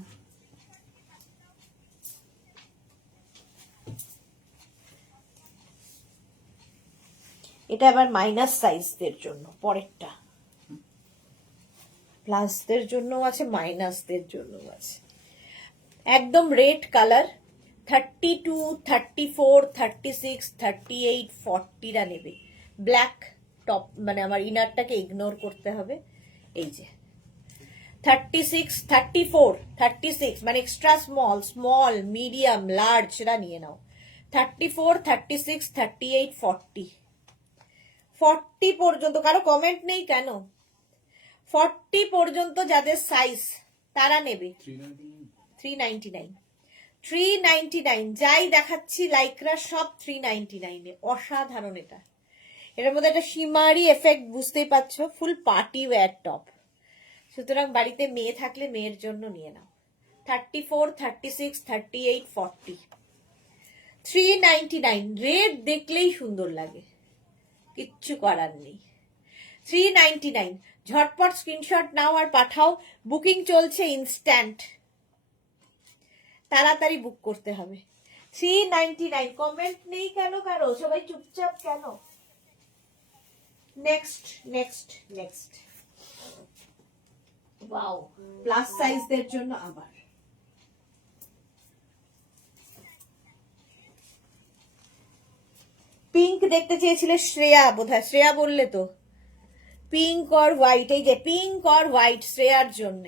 এটা আবার মাইনাস সাইজদের জন্য, পরেরটা প্লাসদের জন্য আছে, মাইনাসদের জন্য আছে। একদম রেড কালার। 32, 34, 36, 38, 40রা নেবে। ব্ল্যাক টপ, মানে আমার ইনারটাকে ইগনোর করতে হবে। এই যে 36, 34, 36 মানে এক্সট্রা স্মল, স্মল, মিডিয়াম, লার্জরা নিয়ে নাও। 34, 36, 38, 40, 40 পর্যন্ত। কারো কমেন্ট নেই কেন? 40 পর্যন্ত যাদের সাইজ তারা নেবে। 399, 399 যাই দেখাচ্ছি লাইকরা সব 399 এ। অসাধারণ এটা। এটার মধ্যে একটা শিমারি এফেক্ট বুঝতেই পারছো, ফুল পার্টি ওয়্যার টপ। সুতরাং বাড়িতে মেয়ে থাকলে মেয়ের জন্য নিয়ে নাও। 34, 36, 38, 40, 399। রেড দেখলেই সুন্দর লাগে, কিচ্ছু করার নেই। 399, ঝটপট স্ক্রিনশট নাও আর পাঠাও। বুকিং চলছে ইনস্ট্যান্ট, তাড়াতাড়ি বুক করতে হবে। 399। কমেন্ট নেই কেন? কারো সবাই চুপচাপ কেন? Next next next. Wow, plus সাইজদের জন্য আবার পিঙ্ক দেখতে চেয়েছিলে শ্রেয়া, বোধহয় শ্রেয়া বললে তো। পিঙ্ক অর হোয়াইট, এই যে পিঙ্ক অর হোয়াইট শ্রেয়ার জন্য।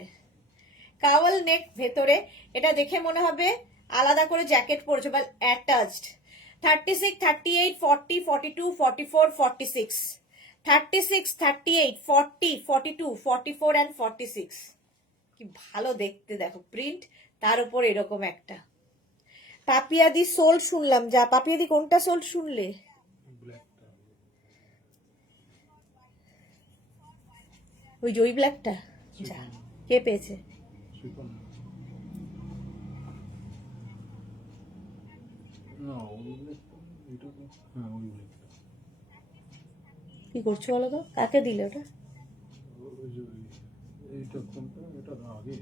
কাওয়াল নেক ভেতরে, এটা দেখে মনে হবে আলাদা করে জ্যাকেট পরেছে, বা অ্যাটাচড। 36, 38, 40, 42, 44, 46, 36, 38, 40, 42, 44 and 46। কি ভালো দেখতে দেখো প্রিন্ট, তার উপর এরকম একটা পাপিয়াদি সোল শুনলাম। যা পাপিয়াদি, কোনটা সোল শুনলে? ব্ল্যাকটা। ওই যে ওই ব্ল্যাকটা। যা, কে পেয়েছে? স্লিপার না, ওই ব্ল্যাকটা, এটা তো, হ্যাঁ ওই ব্ল্যাকটা। কি করছো বলো তো, কাকে দিলে ওটা? ওই যে এইটা কোনটা, এটা আগে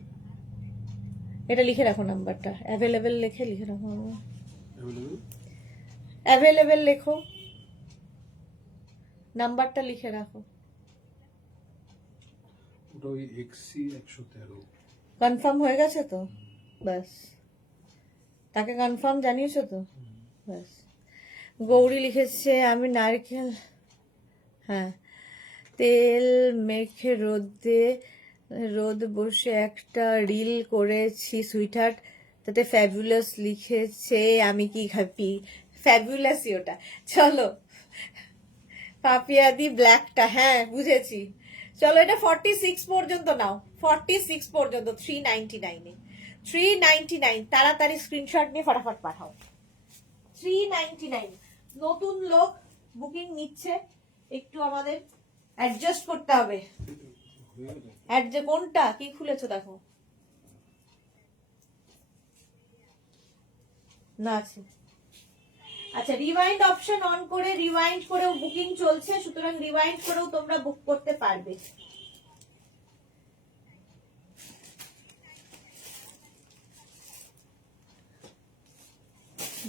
এটা লিখে রাখো নাম্বারটা, অ্যাভেলেবেল লিখে রাখো, অ্যাভেলেবেল। অ্যাভেলেবেল লেখো, নাম্বারটা লিখে রাখো। ওটা ওই XC 113। কনফার্ম হয়ে গেছে তো? ব্যাস, তাকে কনফার্ম জানিয়েছো তো? ব্যাস। গৌরী লিখেছে আমি নারকেল, হ্যাঁ, তেল মেখে রোদ বসে একটা রিল করেছি সুইটহার্ট, তাতে ফ্যাবুলাস লিখেছে, আমি কি খাপি, ফ্যাবুলাসই ওটা। চলো পাপিয়াদি ব্ল্যাকটা, হ্যাঁ বুঝেছি। চলো এটা 46 পর্যন্ত নাও, 46 পর্যন্ত 399 399, তাড়াতাড়ি স্ক্রিনশট নিয়ে ফটাফট পাঠাও। 399, নতুন লোক বুকিং নিচ্ছে, একটু আমাদের অ্যাডজাস্ট করতে হবে। হয়ে গেছে। কোনটা কি খুলেছো দেখো, না আছে। আচ্ছা, রিওয়াইন্ড অপশন অন করে রিওয়াইন্ড করেও বুকিং চলছে, সুতরাং রিওয়াইন্ড করেও তোমরা বুক করতে পারবে।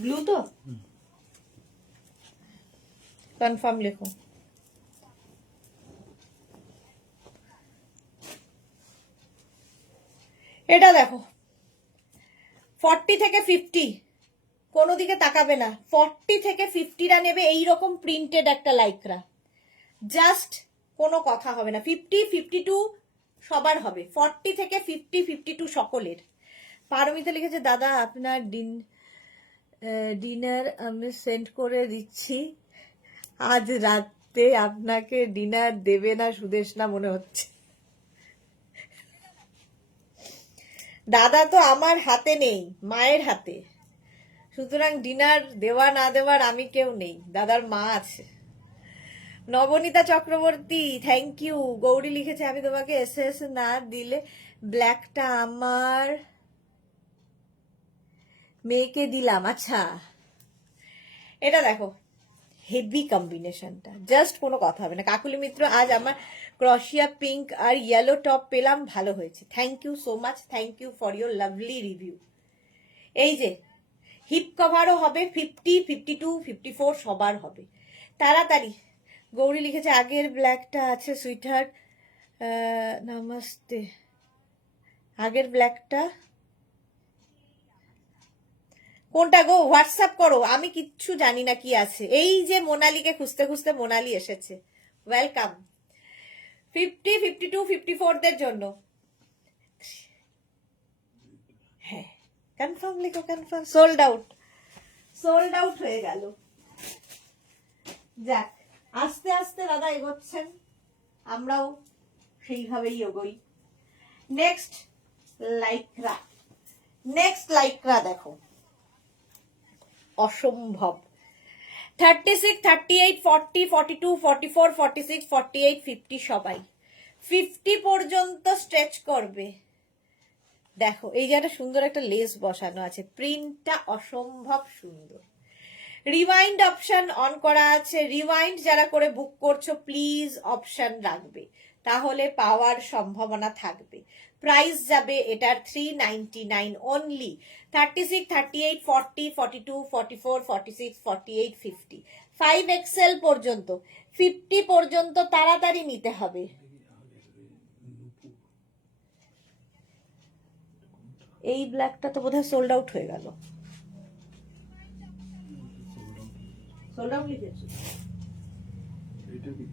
ব্লু তো কনফার্ম লেখো। এটা দেখো 40 থেকে 50, কোনো দিকে তাকাবে না, 40 থেকে 50রা নেবে এইরকম প্রিন্টেড একটা লাইক্রা, জাস্ট কোনো কথা হবে না। 50, 52 সবার হবে, 40 থেকে 50, 52 সকলের। পারমিতা লিখেছে দাদা আপনার ডিনার আমি সেন্ড করে দিচ্ছি, আজ রাতে আপনাকে ডিনার দেবে না সুদেশ না মনে হচ্ছে। দাদা তো আমার হাতে নেই, মায়ের হাতে, সুতরাং ডিনার দেওয়া না দেওয়ার আমি কেউ নেই, দাদার মা আছে। Nabanita Chakraborty thank you. গৌরী লিখেছে আমি তোমাকে এসএস না দিলে ব্ল্যাকটা আমার মেয়েকে দিলাম। আচ্ছা, এটা দেখো হেভি কম্বিনেশনটা, জাস্ট কোনো কথা হবে না। কাকুলি মিত্র আজ আমার ক্রশিয়া পিঙ্ক আর ইয়েলো টপ পেলাম, ভালো হয়েছে, thank you so much, thank you for your lovely review. এই যে হিপ কভারও হবে, 50, 52, 54 সবার হবে, তাড়াতাড়ি। গৌরী লিখেছে আগের ব্ল্যাকটা আছে সুইটহার্ট, নমস্তে, আগের ব্ল্যাকটা কোনটা গো, হোয়াটসঅ্যাপ করো, আমি কিচ্ছু জানি না কি আছে। এই যে মোনালিকে খুঁজতে খুঁজতে মোনালি এসেছে, ওয়েলকাম। 50, 52, 54 দের জন্য, হ্যাঁ কনফার্ম লিখো, কনফার্ম, সোল্ড আউট হয়ে গেল। যাক, আস্তে আস্তে দাদা এগোচ্ছেন, আমরাও সেইভাবেই এগোই। নেক্সট লাইক্রা দেখো, অসম্ভব। 36, 38, 40, 42, 44, 46, 48, 50 সবাই 50 পর্যন্ত স্ট্রেচ করবে। দেখো এই যে একটা সুন্দর একটা লেস বসানো আছে, প্রিন্টটা অসম্ভব সুন্দর। রিওয়াইন্ড অপশন অন করা আছে, রিওয়াইন্ড যারা করে বুক করছো প্লিজ অপশন রাখবে, তাহলে পাওয়ার সম্ভাবনা থাকবে। প্রাইস যাবে এটার 399 অনলি। 36, 38, 40, 42, 44, 46, 48, 50, 5XL পর্যন্ত, 50 পর্যন্ত তাড়াতাড়ি নিতে হবে। এই ব্ল্যাকটা তো বোধহয় সোল্ড আউট হয়ে গেল। সোল্ড আউট লিখেছো? এটা কি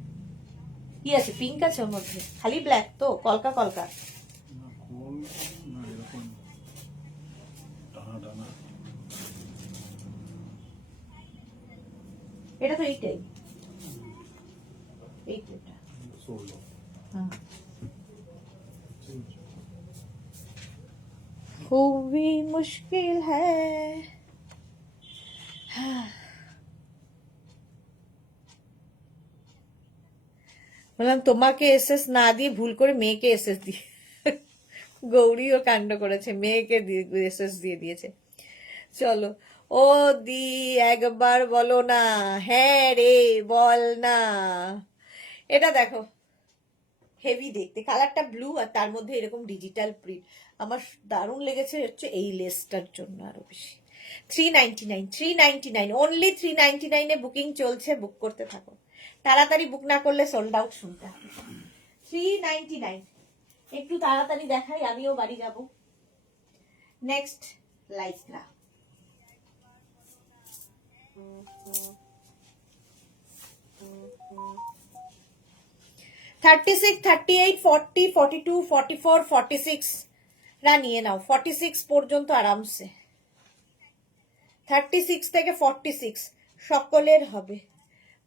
কি আছে, পিঙ্ক আছে ওর মধ্যে, খালি ব্ল্যাক তো, কলকা না, কল না, এরকম টানা টানা। এটা তো এইটাই, এইটা, সোল্ড হ্যাঁ। খুবই মুশকিল হ্যায়, বললাম তোমাকে এসএস না দিয়ে ভুল করে মেয়েকে এসএস দিয়ে গৌরীও কাণ্ড করেছে, মেয়েকে মেসেজ দিয়ে দিয়েছে। চলো, ও দি একবার বলো না, হ্যাঁ রে বল না। এটা দেখো, হেভি দেখতে, কালারটা ব্লু আর তার মধ্যে এরকম ডিজিটাল প্রিন্ট। আমার দারুণ লেগেছে হচ্ছে এই লেসটার জন্য আরো বেশি। 399, 399, অনলি 399 বুকিং চলছে, বুক করতে থাকো। তাড়াতাড়ি বুক না করলে সোল্ড আউট শুনতে হবে। 399, একটু তাড়াতাড়ি দেখাই, আমিও বাড়ি যাব। নেক্সট লাইক্রা, 36, 38, 40, 42, 44, 46 রা নিয়ে নাও। 46 পর্যন্ত আরামসে, 36 থেকে 46 সকলের হবে।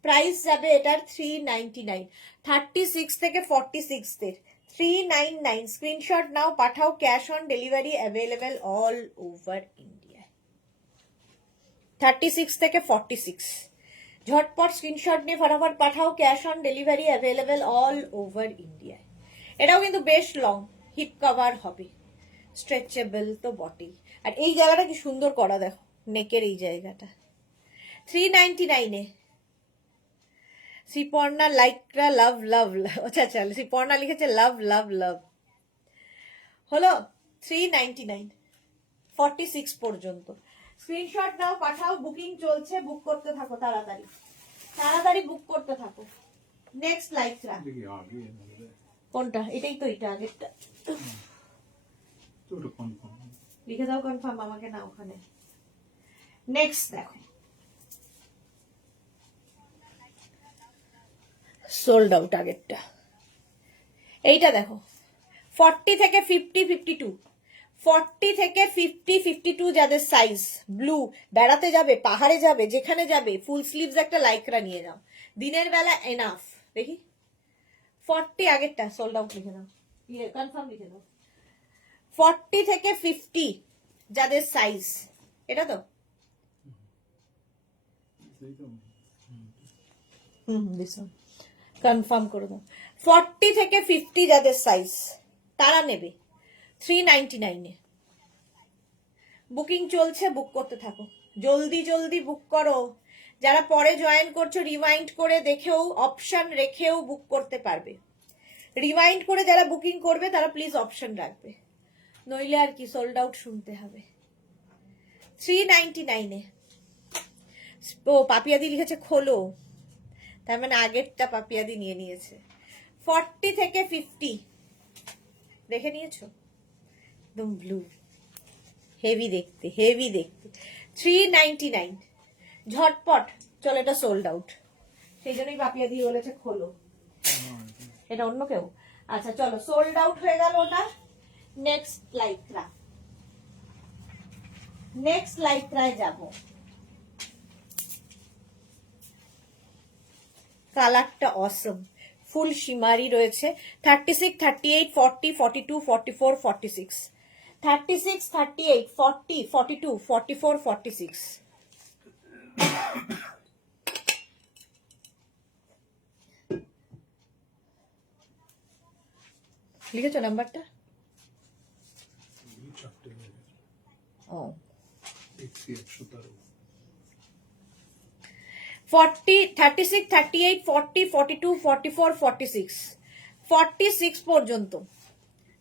প্রাইস যাবে এটার 399। 36 থেকে 46 দের 399। স্ক্রিনশট নাও, পাঠাও, cash on delivery available all over India. 36 থেকে 46 ঝটপট স্ক্রিনশট নিয়ে ফটাফট পাঠাও, cash on delivery available all over India. এটাও কিন্তু বেশ লং, হিপ কভার হবে, স্ট্রেচেবল তো বটেই। আর এই জায়গাটা কি সুন্দর করা দেখো, নেকের এই জায়গাটা। 399 শ্রীপর্ণা লাইকরা লাভ লাভ, আচ্ছা আচ্ছা, শ্রীপর্ণা লিখেছে লাভ লাভ লাভ। হলো 399, 46 পর্যন্ত। স্ক্রিনশট নাও, পাঠাও, বুকিং চলছে, বুক করতে থাকো, তাড়াতাড়ি তাড়াতাড়ি বুক করতে থাকো। নেক্সট লাইকরা, কোনটা? এটাই তো, এটা আগেরটা। লিখে দাও কনফার্ম আমাকে, না ওখানে। নেক্সট দেখো, সোল্ড আউট আগেরটা। এইটা দেখো, 40 থেকে 50, 52, 40 থেকে 50, 52 যাদের সাইজ, ব্লু, বেড়াতে যাবে, পাহাড়ে যাবে, যেখানে যাবে, ফুল স্লিভস একটা লাইকরা নিয়ে নাও, দিনের বেলা এনাফ। দেখি 40 আগেরটা সোল্ড আউট, লিখে নাও, কনফার্ম লিখে নাও। 40 থেকে 50 যাদের সাইজ, এটা তো কনফার্ম করে দাও। 40 থেকে 50 যাদের সাইজ তারা নেবে 399 বুকিং চলছে, বুক করতে থাকো, জলদি জলদি বুক করো। যারা পরে জয়েন করছো, রিমাইন্ড করে দেখেও, অপশন রেখেও বুক করতে পারবে। রিমাইন্ড করে যারা বুকিং করবে তারা প্লিজ অপশন রাখবে, নইলে আর কি সোল্ড আউট শুনতে হবে। 399 ও পাপিয়াদি লিখেছে খোলো, তার মানে আগেরটা পাপিয়াদি নিয়ে নিয়েছে। 40 থেকে 50 দেখে নিয়েছো, একদম ব্লু, হেভি দেখতে, হেভি দেখতে। 399 ঝটপট চলো, এটা সোল্ড আউট, সেই জন্যই পাপিয়াদি বলেছে খোলো। এটা অন্য কেউ? আচ্ছা চলো, সোল্ড আউট হয়ে গেল ওটা। নেক্সট লাইকরা, নেক্সট লাইকরায় যাব। কালারটা অসম, ফুল শিমারি রয়েছে। 36, 38, 40, 42, 44, 46, 36, 38, 40, 42, 44, 46। লিখেছো নাম্বারটা? ও 40, 36, 38, 40, 42, 44, 46, 46 পর্যন্ত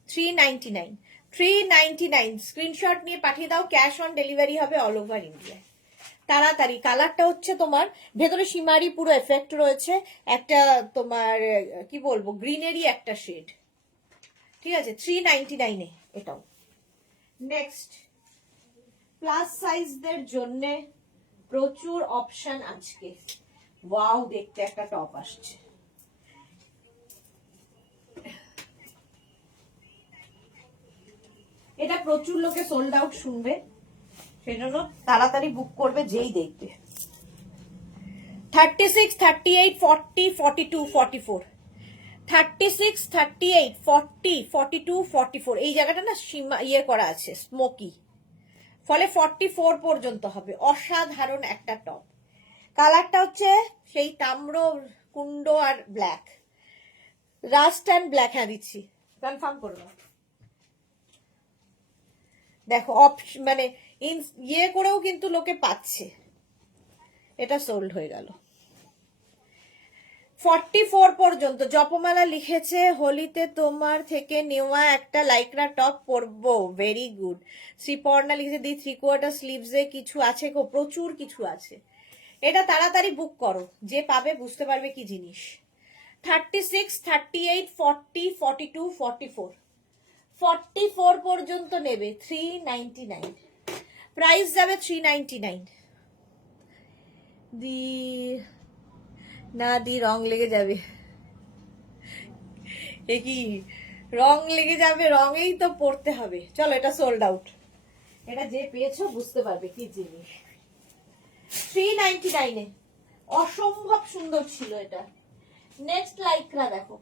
399, 399। স্ক্রিনশট নিয়ে পাঠিয়ে দাও, ক্যাশ অন ডেলিভারি হবে অল ওভার ইন্ডিয়া। তাড়াতাড়ি। কালারটা হচ্ছে তোমার ভেতরে শিমারি পুরো এফেক্ট রয়েছে, একটা তোমার কি বলবো গ্রিনারি একটা শেড, ঠিক আছে। 399 এটাও। নেক্সট, প্লাস সাইজদের জন্য প্রচুর অপশন আজকে। ওয়াও, দেখতে একটা টপ আসছে, এটা প্রচুর লোকে সোল্ড আউট শুনবে, সেই জন্য তাড়াতাড়ি বুক করবে যেই দেখবে। 36, 38, 40, 42, 44, 36, 38, 40, 42, 44 এই জায়গাটা না সীমা ইয়ে করা আছে স্মোকি, ফলে 44 পর্যন্ত হবে। অসাধারণ একটা টপ। কালারটা হচ্ছে সেই তাম্র কুন্ড আর ব্ল্যাক, রাস্ট অ্যান্ড ব্ল্যাক। হ্যাঁ দিচ্ছি, কনফার্ম করবো। দেখো মানে ইয়ে করেও কিন্তু লোকে পাচ্ছে। এটা সোল্ড হয়ে গেল। 44 পর্যন্ত। জপমালা লিখেছে হোলিতে তোমার থেকে নেওয়া একটা লাইক্রা টপ পরবো, ভেরি গুড। শ্রীপর্ণা লিখেছে দি 3/4 স্লিভসে কিছু আছে গো, প্রচুর কিছু আছে। এটা তাড়াতাড়ি বুক করো, যে পাবে বুঝতে পারবে কি জিনিস। 36, 38, 40, 42, 44, 44 পর্যন্ত নেবে 399, প্রাইস যাবে 399। দি না দি রং লেগে যাবে, এ কি রং লেগে যাবে? রঙেই তো পড়তে হবে। চলো, এটা সোল্ড আউট। এটা যে পেয়েছো বুঝতে পারবে কি জিনিস। 399 অসম্ভব সুন্দর ছিল এটা। নেক্সট লাইক্রা দেখো,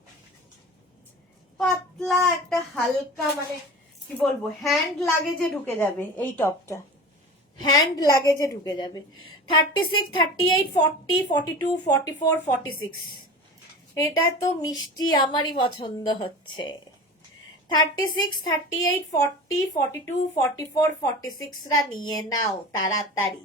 পাতলা একটা হালকা, মানে কি বলবো, হ্যান্ড লাগেজে ঢুকে যাবে এই টপটা, হ্যান্ড লাগেজে ঢুকে যাবে। 36, 38, 40, 42, 44, 46। এটা তো মিষ্টি, আমারই পছন্দ হচ্ছে। 36, 38, 40, 42, 44, 46 রা নিয়ে নাও তাড়াতাড়ি।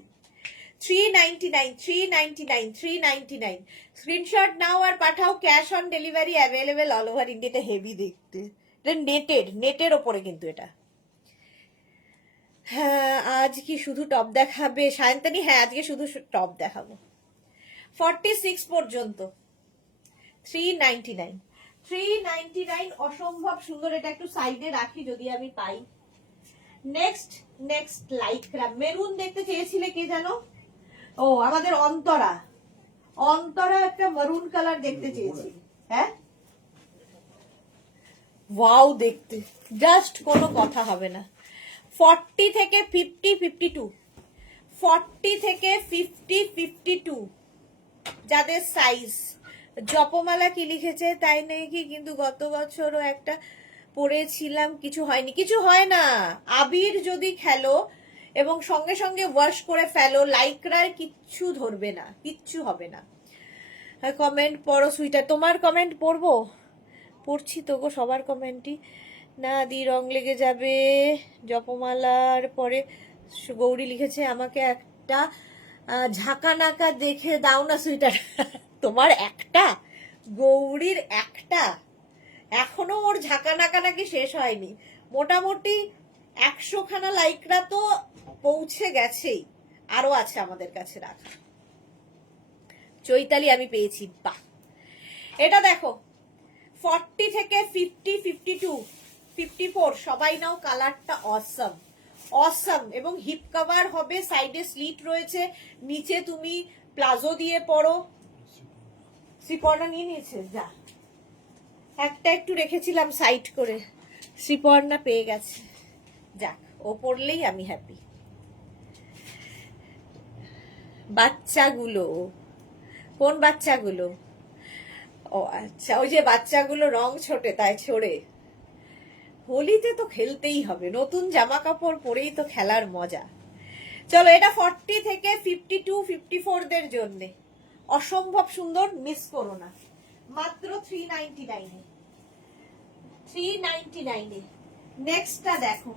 399, 399, 399। স্ক্রিনশট নাও আর পাঠাও, cash on delivery available all over India. এটা হেভি দেখতে, এটা নেটের ওপরে কিন্তু এটা। হ্যাঁ, আজ কি শুধু টপ দেখাবে সায়ন্তানি? হ্যাঁ, আজকে শুধু টপ দেখাবো। 46 পর্যন্ত 399, 399 অসম্ভব সুন্দর। এটা একটু সাইডে রাখি যদি আমি পাই। নেক্সট লাইক্রা মেরুন দেখতে চেয়েছিলে কে জানো? ও, আমাদের অন্তরা একটা মেরুন কালার দেখতে চেয়েছি। হ্যাঁ, ওয়াও দেখতে, জাস্ট কোনো কথা হবে না। 40 থেকে 50, 52, 40 থেকে 50, 52 যাদের সাইজ। জপমালা কি লিখেছে তাই নাকি, কিন্তু গত বছরও একটা পরেছিলাম, কিছু হয়নি। কিছু হয় না, আবির যদি খেলো এবং সঙ্গে সঙ্গে ওয়াশ করে ফেলো, লাইক্রার কিচ্ছু ধরবে না, কিচ্ছু হবে না। কমেন্ট পড়ো সুইটার, তোমার কমেন্ট পড়বো, পড়ছি তো গো সবার কমেন্টই। না দি রং লেগে যাবে। জপমালার পরে গৌরী লিখেছে আমাকে একটা ঝাঁকা নাকা দেখে দাও না সুইটার। তোমার একটা, গৌরীর একটা, এখনো ওর ঝাঁকা নাকা নাকি শেষ হয়নি। মোটামুটি 100 খানা লাইকরা তো পৌঁছে গেছেই, আরো আছে আমাদের কাছে রাখা। চৈতালি আমি পেয়েছি, বাহ। এটা দেখো 40 থেকে 50, 52, 54 সবাই নাও। কালারটা অসম, অসম। এবং হিপ কভার হবে, সাইডে স্লিট রয়েছে, নিচে তুমি প্লাজো দিয়ে পরো। শ্রীপর্ণা নিয়ে নিয়েছে, যা একটা একটু রেখেছিলাম সাইড করে, শ্রীপর্ণা পেয়ে গেছে, যাক ও পড়লেই আমি হ্যাপি। বাচ্চাগুলো, কোন বাচ্চাগুলো? ও আচ্ছা, ওই যে বাচ্চাগুলো রং ছোটে তাই ছড়ে। হোলিতে তো খেলতেই হবে, নতুন জামা কাপড় পরেই তো খেলার মজা। চলো, এটা 40 থেকে 52, 54 দের জন্য অসম্ভব সুন্দর, মিস করো না। মাত্র 399 এ, 399 এ। নেক্সটটা দেখো,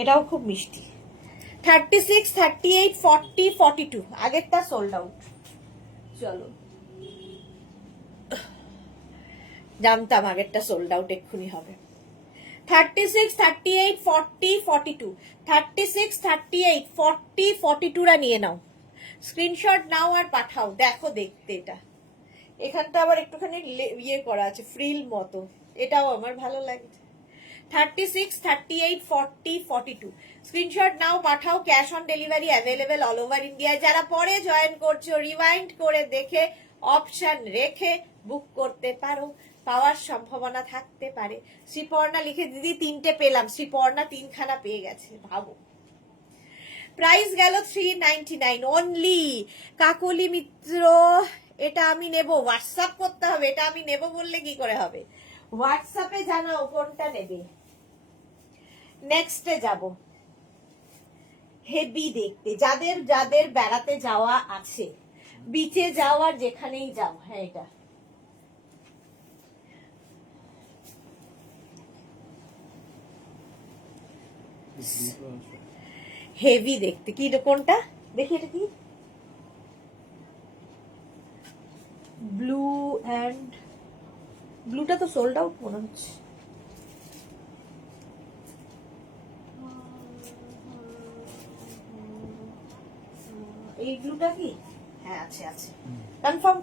এটাও খুব মিষ্টি। 36, 38, 40, 42 আগেরটা সোল্ড আউট। চলো, জানতাম আগেরটা সোল্ড আউট এক্ষুনি হবে। 36, 38, 40, 42, 36, 38, 40, 42 রা নিয়ে নাও, স্ক্রিনশট নাও আর পাঠাও। দেখো দেখতে এটা, এখানটা আবার একটুখানি ইয়ে করা আছে ফ্রিল মতো, এটাও আমার ভালো লাগে। 36, 38, 40, 42 স্ক্রিনশট নাও পাঠাও, cash on delivery available all over India. যারা পরে জয়েন করছো, রিওয়াইন্ড করে দেখে অপশন রেখে বুক করতে পারো, পাওয়ার সম্ভাবনা থাকতে পারে। শ্রীপর্ণা লিখে দিদি 3টে পেলাম, শ্রীপর্ণা 3খানা পেয়ে গেছে, ভাবো। প্রাইস গেল 399 অনলি। কাকলি মিত্র, এটা আমি নেব, হোয়াটসঅ্যাপ করতে হবে। এটা আমি নেব বললে কি করে হবে, হোয়াটসঅ্যাপে জানাও কোনটা নেবে। নেক্সটে যাব, হেভি দেখতে, যাদের যাদের বেড়াতে যাওয়া আছে, বিচে যাওয়ার যেখানেই যাও। হ্যাঁ, এটা ব্লুটা আছে। হেভি দেখতে। কি এটা, কোনটা দেখি, এটা কি? ব্লু অ্যান্ড ব্লুটা তো সোল্ড আউট মনে হচ্ছে। এই ব্লুটা কি? হ্যাঁ আছে আছে। কনফার্ম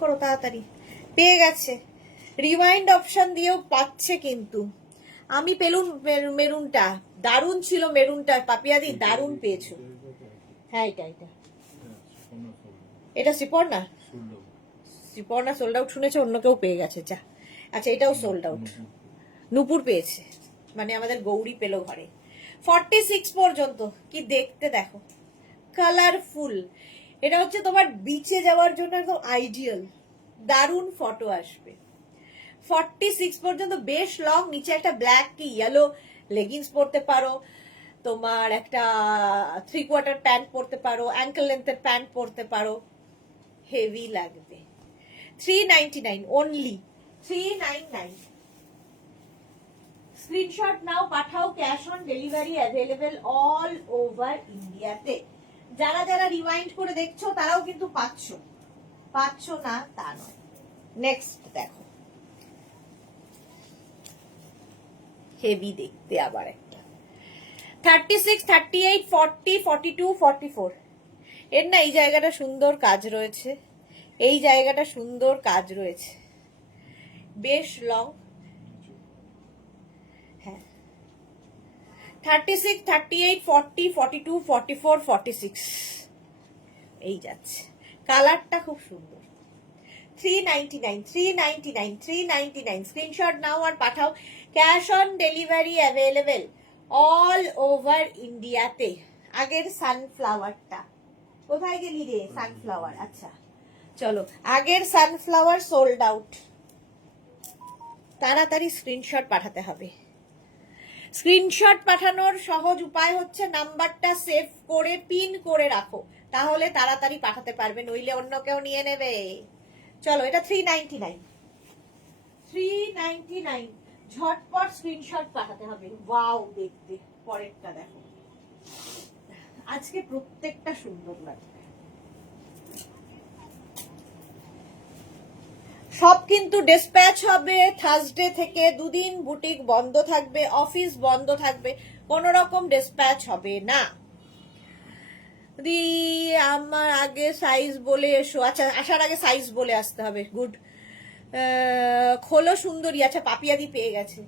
করো তাড়াতাড়ি। পেয়ে গেছে। রিওয়াইন্ড অপশন দিয়েও পাচ্ছে কিন্তু। আমি পেলুন মেরুনটা দারুণ ছিল, মেরুনটা পাপিয়াদি দারুণ পেয়েছো। হ্যাঁ এটা এটা এটা শ্রীপর্ণা। শ্রীপর্ণা সোল্ড আউট শুনেছে, অন্য কেউ পেয়ে গেছে যা। আচ্ছা এটাও সোল্ড আউট। নূপুর পেয়েছে, মানে আমাদের গৌরী পেলো ঘরে। 46 পর্যন্ত। কি দেখতে দেখো, কালারফুল। এটা হচ্ছে তোমার বিচে যাওয়ার জন্য একদম আইডিয়াল, দারুণ ফটো আসবে। 46 পর্যন্ত, বেশ লং। নিচে একটা ব্ল্যাক কি ইয়েলো লেগিংস পরতে পারো, তোমার একটা 3/4 প্যান্ট পরতে পারো, অ্যাঙ্কেল লেন্থের প্যান্ট পরতে পারো, হেভি লাগবে। 399 অনলি, 399। স্ক্রিনশট নাও, পাঠাও। Cash on delivery available all over ইন্ডিয়াতে। যারা যারা রিওয়াইন্ড করে দেখছো তারাও কিন্তু পাচ্ছ না তা নয়। নেক্সট দেখো, হেভি দেখতে আবার একটা 36, 38, 40, 42, 44। এর না এই জায়গাটা সুন্দর কাজ রয়েছে, এই জায়গাটা সুন্দর কাজ রয়েছে, বেশ লং। হ্যাঁ 36, 38, 40, 42, 44, 46 এই যাচ্ছে। কালারটা খুব সুন্দর। 399, 399, 399। স্ক্রিনশট নাও আর পাঠাও। Cash on delivery available all over ইন্ডিয়াতে। আগের সানফ্লাওয়ারটা কোথায় গেলি রে? সানফ্লাওয়ার, আচ্ছা চলো। আগের সানফ্লাওয়ার সোল্ড আউট। তাড়াতাড়ি স্ক্রিনশট পাঠাতে হবে। স্ক্রিনশট পাঠানোর সহজ উপায় হচ্ছে নাম্বারটা সেভ করে পিন করে রাখো, তাহলে তাড়াতাড়ি পাঠাতে পারবে, নইলে অন্য কেউ নিয়ে নেবে। চলো এটা 399, 399। ঝটপট স্ক্রিনশট পাঠাতে হবে। ওয়াও দেখতে। পরেরটা দেখো, আজকে প্রত্যেকটা সুন্দর লাগবে। সব কিন্তু ডিসপ্যাচ হবে থার্সডে থেকে। দুদিন বুটিক বন্ধ থাকবে, অফিস বন্ধ থাকবে, কোন রকম ডিসপ্যাচ হবে না। আমার আগে সাইজ বলে এসো। আচ্ছা আসার আগে সাইজ বলে আসতে হবে। গুড। খোলো সুন্দরী। আচ্ছা পাপিয়াদি পেয়ে গেছে।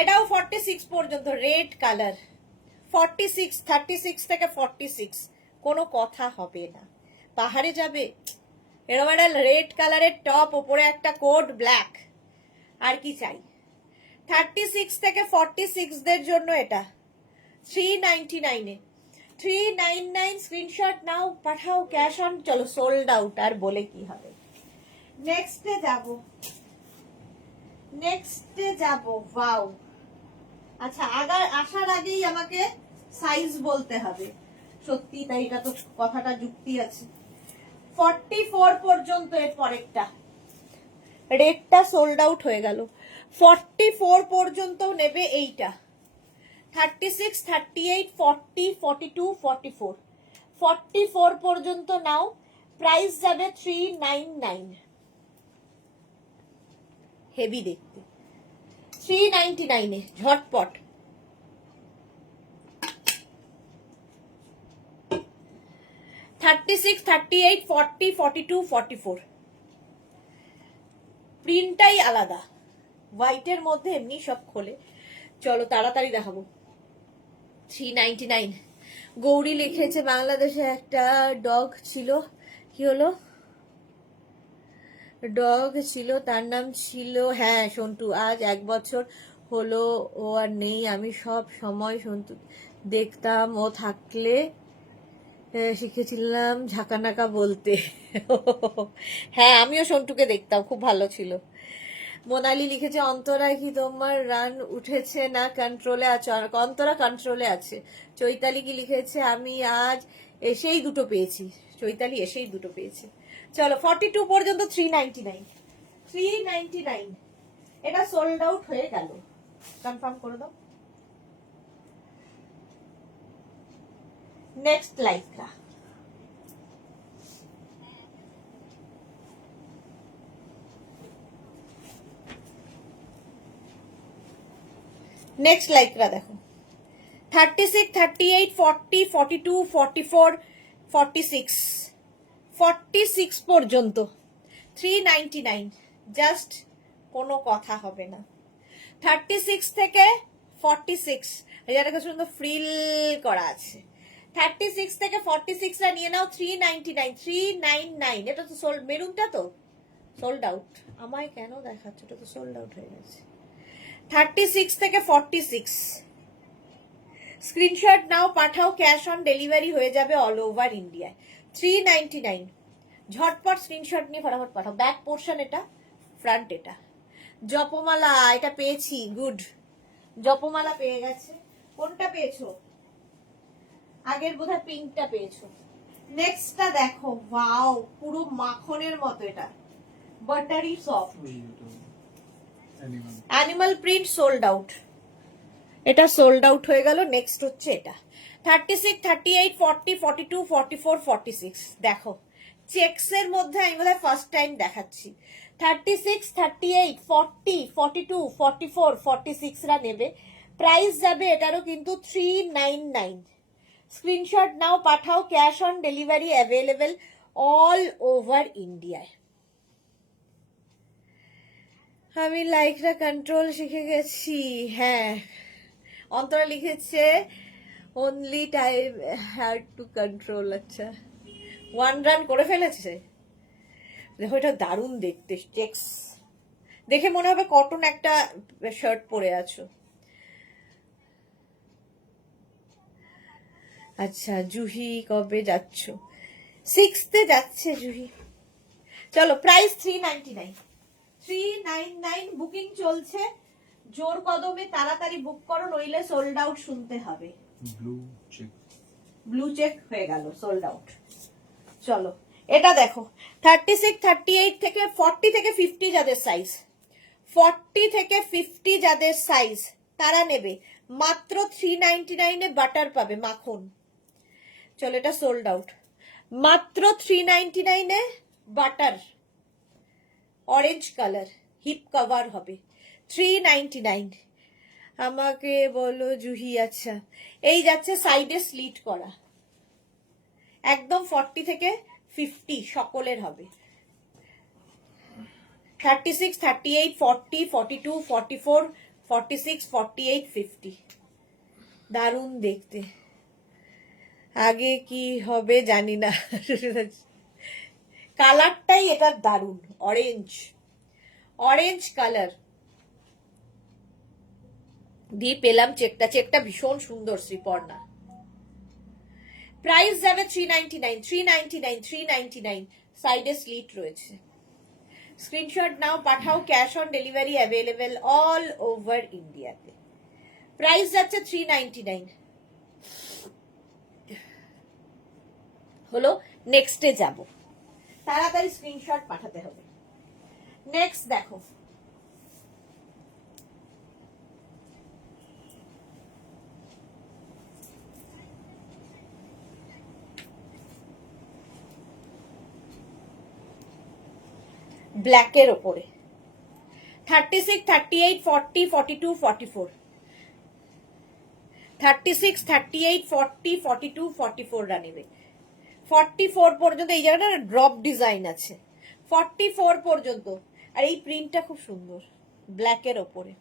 এটাও 46 পর্যন্ত, রেড কালার। 46, 36 থেকে 46 কোনো কথা হবে না। পাহাড়ে যাবে, এরকম একটা রেড কালারের টপ, ওপরে একটা কোট ব্ল্যাক, আর কি চাই। 36 থেকে 46 দের জন্য এটা 399 এ। 399 স্ক্রিনশট নাও, পাঠাও। ক্যাশ অন, চলো সোল্ড আউট, আর বলে কি হবে। নেক্সটে যাব। ওয়াও। আচ্ছা আসার আগেই আমাকে সাইজ বলতে হবে, সত্যি তাই, এটা তো কথাটা যুক্তি আছে। 44 পর্যন্ত এর পরেরটা, রেডটা সোল্ড আউট হয়ে গেল। 44 পর্যন্ত নেবে এইটা। 36, 38, 40, 42, 44। 44 পর্যন্ত নাও। প্রাইস যাবে 399। হেভি দেখতে। 399 এ ঝটপট। 36, 38, 40, 42, 44। প্রিন্টটাই আলাদা, হোয়াইটের মধ্যে এমনি সব খোলে। চলো তাড়াতাড়ি দেখাবো। 399। গৌরী লিখেছে বাংলাদেশে একটা ডগ ছিল, কি হলো? ডগ ছিল, তার নাম ছিল, হ্যাঁ সন্টু। আজ 1 বছর হলো ও আর নেই। আমি সব সময় সন্টু দেখতাম, ও থাকলে শিখেছিলাম ঝাঁকানাকা বলতে। হ্যাঁ আমিও সন্টুকে দেখতাম, খুব ভালো ছিল। মোনালি লিখেছে অন্তরা কি তোমার রান উঠেছে না কন্ট্রোলে আছে? অন্তরা কন্ট্রোলে আছে। চৈতালি কি লিখেছে আমি আজ এসেই দুটো পেয়েছি। চৈতালি এসেই দুটো পেয়েছে। চলো 42 পর্যন্ত 399। 399 এটা সোল্ড আউট হয়ে গেল। কনফার্ম করে দাও। নেক্সট লাইকরা, নেক্সট লাইকরা দেখো 36, 38, 40, 42, 44, 46, 46 পর্যন্ত 399, জাস্ট কোনো কথা হবে না। 36 থেকে 46 যেটাকে সুন্দর ফ্রিল করা আছে, 36 থেকে 46 টা নিয়ে নাও 399, 399। এটা তো সোল্ড, মেরুনটা তো সোল্ড আউট, আমায় কেন দেখাচ্ছে, এটা তো সোল্ড আউট হয়ে গেছে। 36 থেকে 46 স্ক্রিনশট নাও, পাঠাও, ক্যাশ অন ডেলিভারি হয়ে যাবে অল ওভার ইন্ডিয়ায়। 399, ঝটপট স্ক্রিনশট নিয়ে ফটাফট পাঠাও। ব্যাক পোর্শন এটা, ফ্রন্ট এটা। জপমালা এটা পেয়েছি, গুড, জপমালা পেয়ে গেছে। কোনটা পেয়েছো? আগের বোধহয় পিঙ্কটা পেয়েছো। নেক্সটটা দেখো, ওয়াও, পুরো মাখনের মতো, এটা buttery soft animal print, sold out, এটা সোল্ড আউট হয়ে গেল। নেক্সট হচ্ছে এটা 36, 38, 40, 42, 44, 46। দেখো চেকস এর মধ্যে আমি বোধহয় ফার্স্ট টাইম দেখাচ্ছি। 36, 38, 40, 42, 44, 46 রা নেবে। প্রাইস যাবে এটারও কিন্তু 399। স্ক্রিনশট নাও, পাঠাও, cash on delivery available all over ইন্ডিয়ায়। আমি লাইকটা কন্ট্রোল শিখে গেছি, হ্যাঁ। অন্তরা লিখেছে only time had to control. আচ্ছা, 1 রান করে ফেলেছে। দেখো এটা দারুণ দেখতে, চেক্স দেখে মনে হবে কটন একটা শার্ট পরে আছো। আচ্ছা, জুহি কবে যাচ্ছ? 6th যাচ্ছে জুহি। চলো, প্রাইস 399, 399 বুকিং চলছে। জোর কদমে তাড়াতাড়ি বুক করো, নইলে সোল্ড আউট শুনতে হবে। ব্লু চেক হয়ে গেল, সোল্ড আউট। চলো এটা দেখো 36, 38 থেকে 40 থেকে 50 যাদের সাইজ, 40 থেকে 50 যাদের সাইজ তারা নেবে মাত্র 399 এ বাটার পাবে, মাখন। চলো এটা সোল্ড আউট, মাত্র 399 এ butter, orange colour, hip cover হবে, 399। আমাকে বলো জুহি। আচ্ছা, এই যাচ্ছে সাইডে স্লিট করা, একদম 40 থেকে 50 সকলের হবে। 36, 38, 40, 42, 44, 46, 48, 50। দারুণ দেখতে। আগে কি হবে জানি না, কালারটাই এটা দারুণ, অরেঞ্জ, অরেঞ্জ কালার দিয়ে পেলাম চেকটা। চেকটা ভীষণ সুন্দর, শ্রীপর্ণা। প্রাইস যাবে 399, 399, 399। সাইডে স্লিট রয়েছে। স্ক্রিনশট নাও, পাঠাও, cash on delivery available all over ইন্ডিয়াতে। প্রাইস যাচ্ছে 399। হলো, নেক্সটে যাব, তাড়াতাড়ি স্ক্রিনশট পাঠাতে হবে। নেক্সট দেখো, ব্ল্যাকের ওপরে 36, 38, 40, 42, 44, 36, 38, 40, 42, 44 রা নেবে। 44 পর্যন্ত এই জায়গাটা ড্রপ ডিজাইন আছে, 44 পর্যন্ত। আর এই প্রিন্টটা খুব সুন্দর, ব্ল্যাকের ওপরে।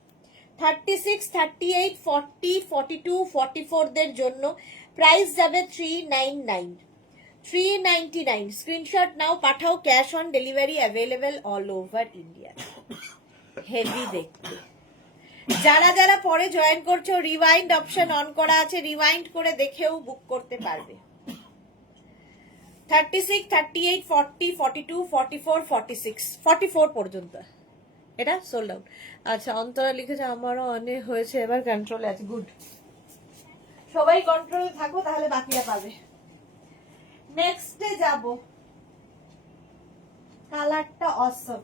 36, 38, 40, 42, 44 দের জন্য প্রাইস যাবে 399, 399। স্ক্রিনশট নাও, পাঠাও, cash on delivery available all over India. Heavy দেখতে। যারা যারা পরে জয়েন করছো, রিওয়াইন্ড অপশন অন করা আছে, রিওয়াইন্ড করে দেখেও বুক করতে পারবে। 36, 38, 40, 42, 44, 46, 44 পর্যন্ত এটা সোল্ড আউট। আচ্ছা, অন্তরা লিখেছে আমারও অনেক হয়েছে, এবার কন্ট্রোলে আছে, গুড। সবাই কন্ট্রোলে থাকো, তাহলে বাকিরা পাবে। নেক্সটে যাব, কালারটা অসম।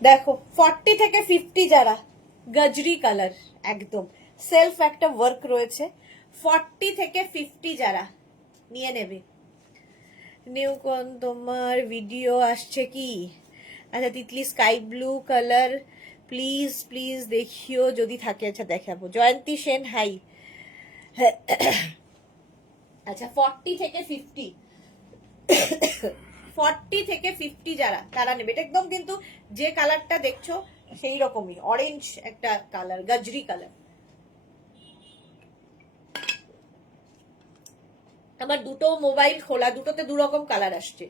দেখো 40 থেকে 50 যারা, গজরি কালার, একদম সেলফ একটা ওয়ার্ক রয়েছে। 40 থেকে 50 যারা নিয়ে নেবে। নিউ কোন তোমার ভিডিও আসছে কি? আচ্ছা, Titli sky blue colour please please দেখিও যদি থাকে। আচ্ছা দেখাবো। জয়ন্তী সেন হাই। আচ্ছা 40 থেকে 50, 40 থেকে 50 যারা, তারা নেবে। এটা একদম কিন্তু যে কালারটা দেখছো সেই রকমই অরেঞ্জ একটা কালার, গজরি কালার। আমার দুটো মোবাইল খোলা, দুটোতে দু রকম কালার আসছে,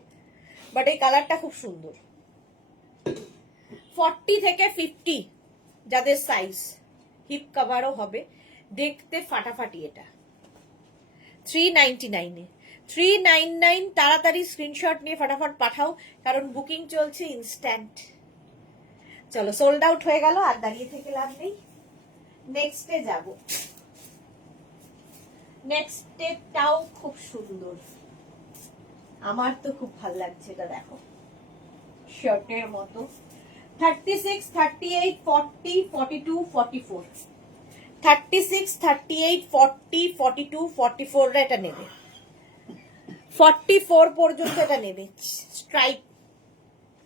বাট এই কালারটা খুব সুন্দর। 40 থেকে 50 যাদের সাইজ, হিপ কভারও হবে, দেখতে ফাটাফাটি। এটা 399 এ, 399। তাড়াতাড়ি স্ক্রিনশট নিয়ে ফটাফট পাঠাও, কারণ বুকিং চলছে ইনস্ট্যান্ট। চলো, সোল্ড আউট হয়ে গেল, আর দাঁড়িয়ে থেকে লাভ নেই। নেক্সটে যাব। নেক্সটেটাও খুব সুন্দর, আমার তো খুব ভালো লাগছে। এটা দেখো, শার্টের মতো। 36, 38, 40, 42, 44, 36, 38, 40, 42, 44 এটা নেবে। 44 পর্যন্ত এটা নেবে। স্ট্রাইপ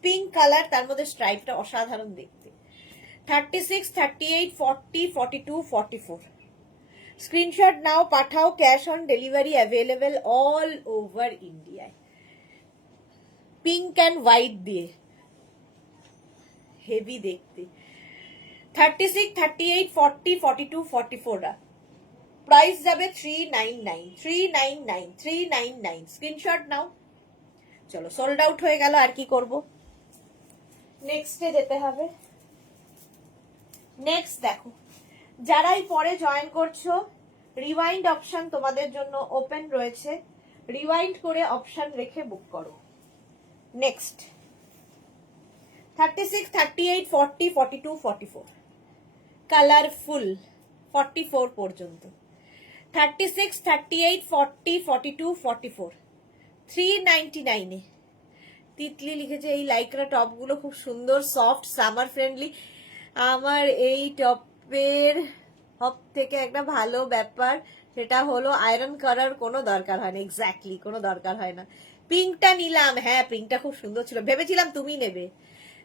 পিঙ্ক কালার, তার মধ্যে স্ট্রাইপটা অসাধারণ দেখতে। 36, 38, 40, 42, 44। স্ক্রিনশট নাও, পাঠাও। Cash on delivery available all over ইন্ডিয়ায়। পিঙ্ক অ্যান্ড হোয়াইট দিয়ে হেভি দেখতে। 36, 38, 40, 42, 44 প্রাইস যাবে 399, 399, 399। স্ক্রিনশট নাও। চলো, সোল্ড আউট হয়ে গেল, আর কি করব। নেক্সটে যেতে হবে। নেক্সট দেখো, যারাই পরে জয়েন করছো, রিওয়াইন্ড অপশন তোমাদের জন্য ওপেন রয়েছে। রিওয়াইন্ড করে অপশন রেখে বুক করো। নেক্সট 36, 38, 40, 42, 44 কালারফুল 44 পর্যন্ত। 36, 38, 40, 42, 44 399 এ। তিতলি লিখেছে এই লাইক্রা টপগুলো খুব সুন্দর, সফট, সামার ফ্রেন্ডলি। আমার এই টপের সব থেকে একটা ভালো ব্যাপার সেটা হলো আয়রন করার কোনো দরকার হয় না। এক্স্যাক্টলি, কোনো দরকার হয় না। পিঙ্কটা নিলাম, হ্যাঁ পিঙ্কটা খুব সুন্দর ছিল, ভেবেছিলাম তুমি নেবে।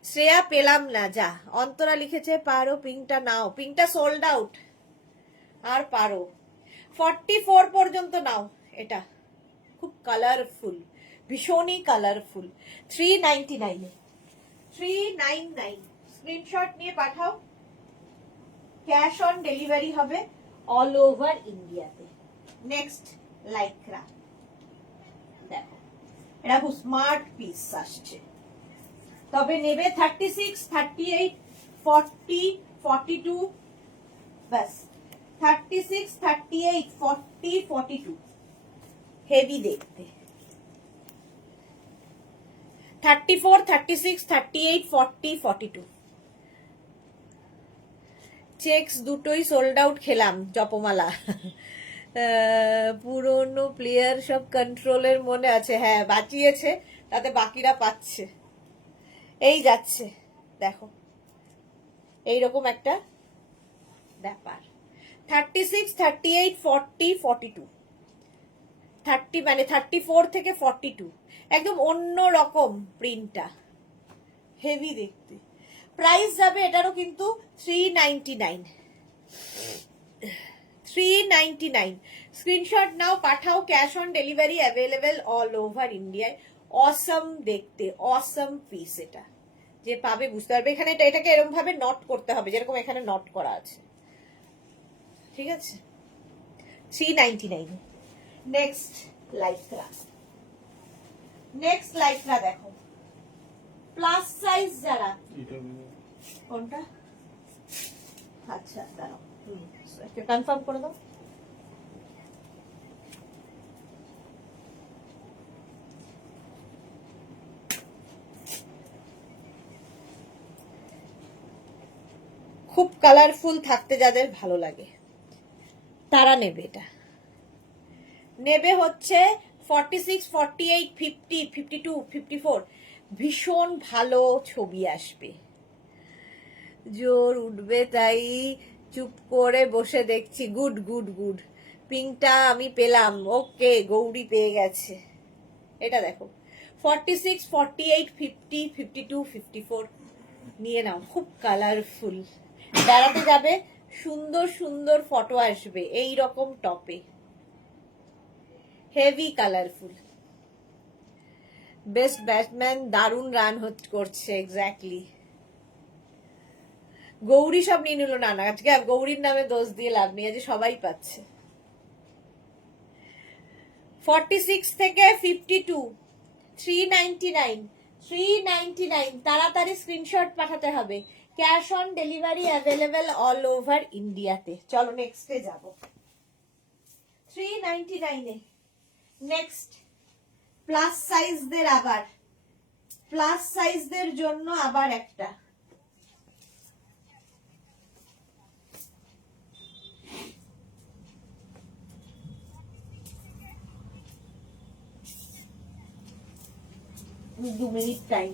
শ্রেয়া পেলাম না, যা। অন্তরা লিখেছে পারো পিঙ্কটা নাও, পিঙ্কটা সোল্ড আউট। আর পারো 44 পর্যন্ত নাও। এটা খুব কালারফুল, ভীষণই কালারফুল। 399 এ, 399। স্ক্রিনশট নিয়ে পাঠাও। ক্যাশ অন ডেলিভারি হবে অল ওভার ইন্ডিয়াতে। নেক্সট লাইক্রা দেখো, এটা খুব স্মার্ট পিস আসছে, তবে নেবে 36, 38, 40, 42 ব্যাস। 36, 38, 40, 42 হেভি দেখতে। 34, 36, 38, 40, 42 চেক্স দুটোই সোল্ড আউট খেলাম। জপমালা পুরনো প্লেয়ার সব কন্ট্রোলের মনে আছে, হ্যাঁ বাঁচিয়েছে, তাতে বাকিরা পাচ্ছে। এই যাচ্ছে দেখো, এইরকম একটা ব্যাপার। 36, 38, 40, 42 30 মানে 34 থেকে 42 একদম অন্য রকম প্রিন্টটা, হেভি দেখতে। প্রাইস যাবে এটারও কিন্তু 399, 399। স্ক্রিনশট নাও, পাঠাও। Cash on delivery available all over ইন্ডিয়ায়। অসম দেখতে, অসম পিস। এটা যে পাবে বুঝতে পারবে। এখানে এটাকে এরকম ভাবে নট করতে হবে, যেরকম এখানে নট করা আছে, ঠিক আছে। 399। নেক্সট লাইক্রা, নেক্সট লাইক্রা দেখো, প্লাস সাইজ যারা। কোনটা? আচ্ছা দাঁড়াও, কনফার্ম করে দাও। খুব কালারফুল থাকতে যাদের ভালো লাগে তারা নেবে। এটা নেবে হচ্ছে 46, 48, 50, 52, 54 ভীষণ ভালো ছবি আসবে। জোর উঠবে তাই চুপ করে বসে দেখছি। গুড গুড গুড, পিঙ্কটা আমি পেলাম। ওকে, গৌরী পেয়ে গেছে। এটা দেখো 46, 48, 50, 52, 54 নিয়ে নাও। খুব কালারফুল, বেড়াতে যাবে, সুন্দর সুন্দর ফটো আসবে এই রকম টপে, হেভি কালারফুল। বেস্ট ব্যাটম্যান দারুণ রান করছে। এক্স্যাক্টলি, গৌরী সব নিয়ে নিল। না না, আজকে গৌরীর নামে দোষ দিয়ে লাভ নেই, আজকে সবাই পাচ্ছে। 46 থেকে 52, 399, 399, তাড়াতাড়ি স্ক্রিনশট পাঠাতে হবে। Cash on delivery available all over ইন্ডিয়াতে। চলো নেক্সটে যাব। 399 এ নেক্সট প্লাস সাইজদের, আবার প্লাস সাইজদের জন্য আবার একটা। দু মিনিট টাইম।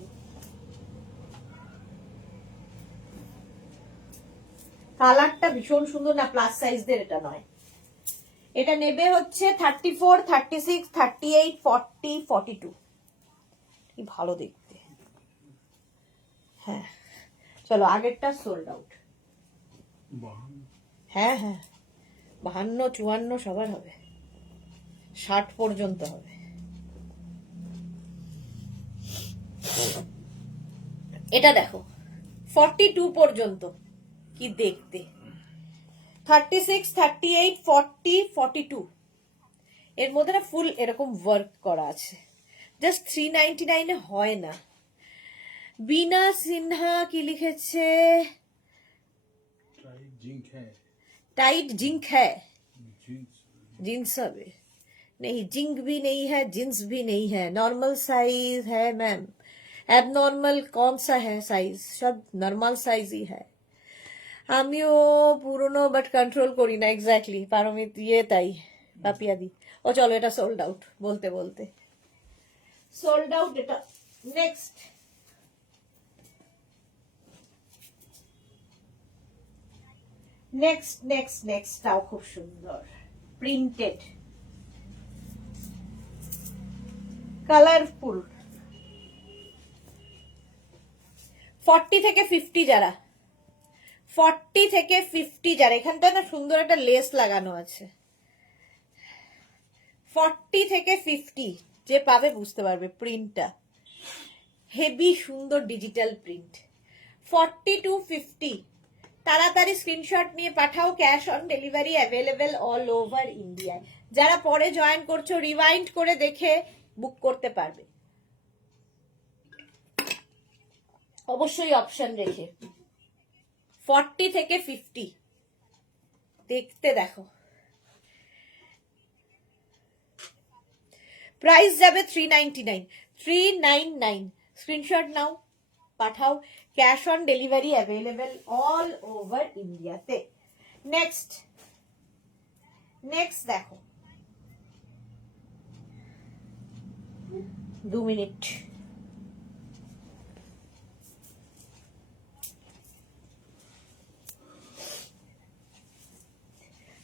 কালারটা ভীষণ সুন্দর না, প্লাস সাইজদের এটা নয়। এটা নেবে হচ্ছে 34, 36, 38, 40, 42। কি ভালো দেখতে। হ্যাঁ চলো, আগেরটা সোল্ড আউট। হ্যাঁ হ্যাঁ, 52, 54 সবার হবে, 60 পর্যন্ত হবে। এটা দেখো 42 পর্যন্ত, কি দেখতে। 36, 38, 40, 42 এর মধ্যে না ফুল এরকম ওয়ার্ক করা আছে। জাস্ট 399 এ হয় না। বিনা সিনহা কি লিখেছে? टाइट जिंक है, जींस হবে नहीं, जिंक भी नहीं है, जींस भी नहीं है, नॉर्मल साइज है मैम। एबनॉर्मल कौन सा है साइज? सब नॉर्मल साइज ही है। আমিও পুরনো বাট কন্ট্রোল করি না। এক্স্যাক্টলি, পারমিত ইয়ে তাই, পাপিয়াদি। ও চলো, এটা সোল্ড আউট বলতে বলতে সোল্ড আউট এটা। নেক্সট নেক্সট নেক্সট নেক্সট তাও খুব সুন্দর, প্রিন্টেড, কালারফুল। 40 থেকে 50 যারা, 40 থেকে 50 যারা, এখানটা না সুন্দর একটা লেস লাগানো আছে। 40 থেকে 50 যে পাবে বুঝতে পারবে প্রিন্টটা, হেভি সুন্দর ডিজিটাল প্রিন্ট। 40 to 50 তাড়াতাড়ি স্ক্রিনশট নিয়ে পাঠাও। Cash on delivery available all over ইন্ডিয়ায়। যারা পরে জয়েন করছো, রিওয়াইন্ড করে দেখে বুক করতে পারবে, অবশ্যই অপশন রেখে। 40 থেকে 50 দেখতে দেখো। প্রাইস যাবে 399, 399। স্ক্রিনশট নাও, পাঠাও। Cash on delivery available all over ইন্ডিয়াতে। নেক্সট নেক্সট দেখো, 2 মিনিট।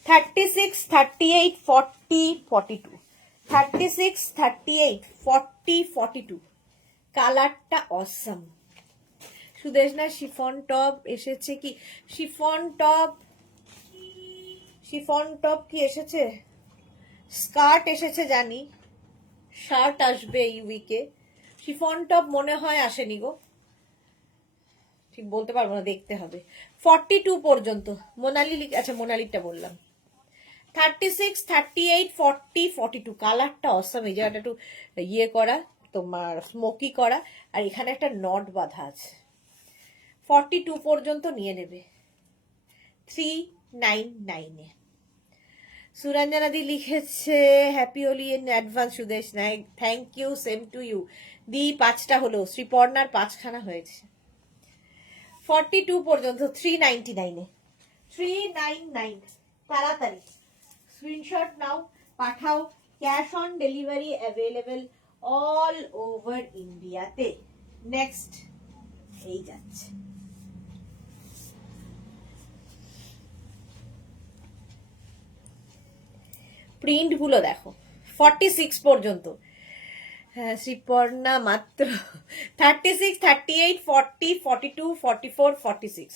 $36, 38, 40, 42, 36, 38, 40, 42। কালারটা অসম। সুদেশ না শিফন টপ এসেছে কি? শিফন টপ, শিফন টপ কি এসেছে? স্কার্ট এসেছে জানি, শার্ট আসবে এই উইকে। শিফন টপ মনে হয় আসেনি গো, ঠিক বলতে পারবো না, দেখতে হবে। 42 পর্যন্ত মোনালি, আচ্ছা মোনালিটা বললাম। 36, 38, 40, 42। কালারটা অসম। এই জায়গাটা একটু ইয়ে করা, তোমার স্মোকি করা, আর এখানে একটা নট বাঁধা আছে। 42 পর্যন্ত নিয়ে নেবে 399 এ। সুরঞ্জনাদি লিখেছে happy Holi in advance Sudesh Naik, thank you, same to you. দি 5টা হলো, শ্রীপর্ণার 5খানা হয়েছে। 42 পর্যন্ত 399 এ, 399। তাড়াতাড়ি স্ক্রিনশট নাও, পাঠাও। Cash on delivery available all over ইন্ডিয়াতে। নেক্সট এই যাচ্ছে। প্রিন্ট গুলো দেখো, 46 পর্যন্ত। হ্যাঁ শ্রীপর্ণা মাত্র 36, 38, 40, 42, 44, 46।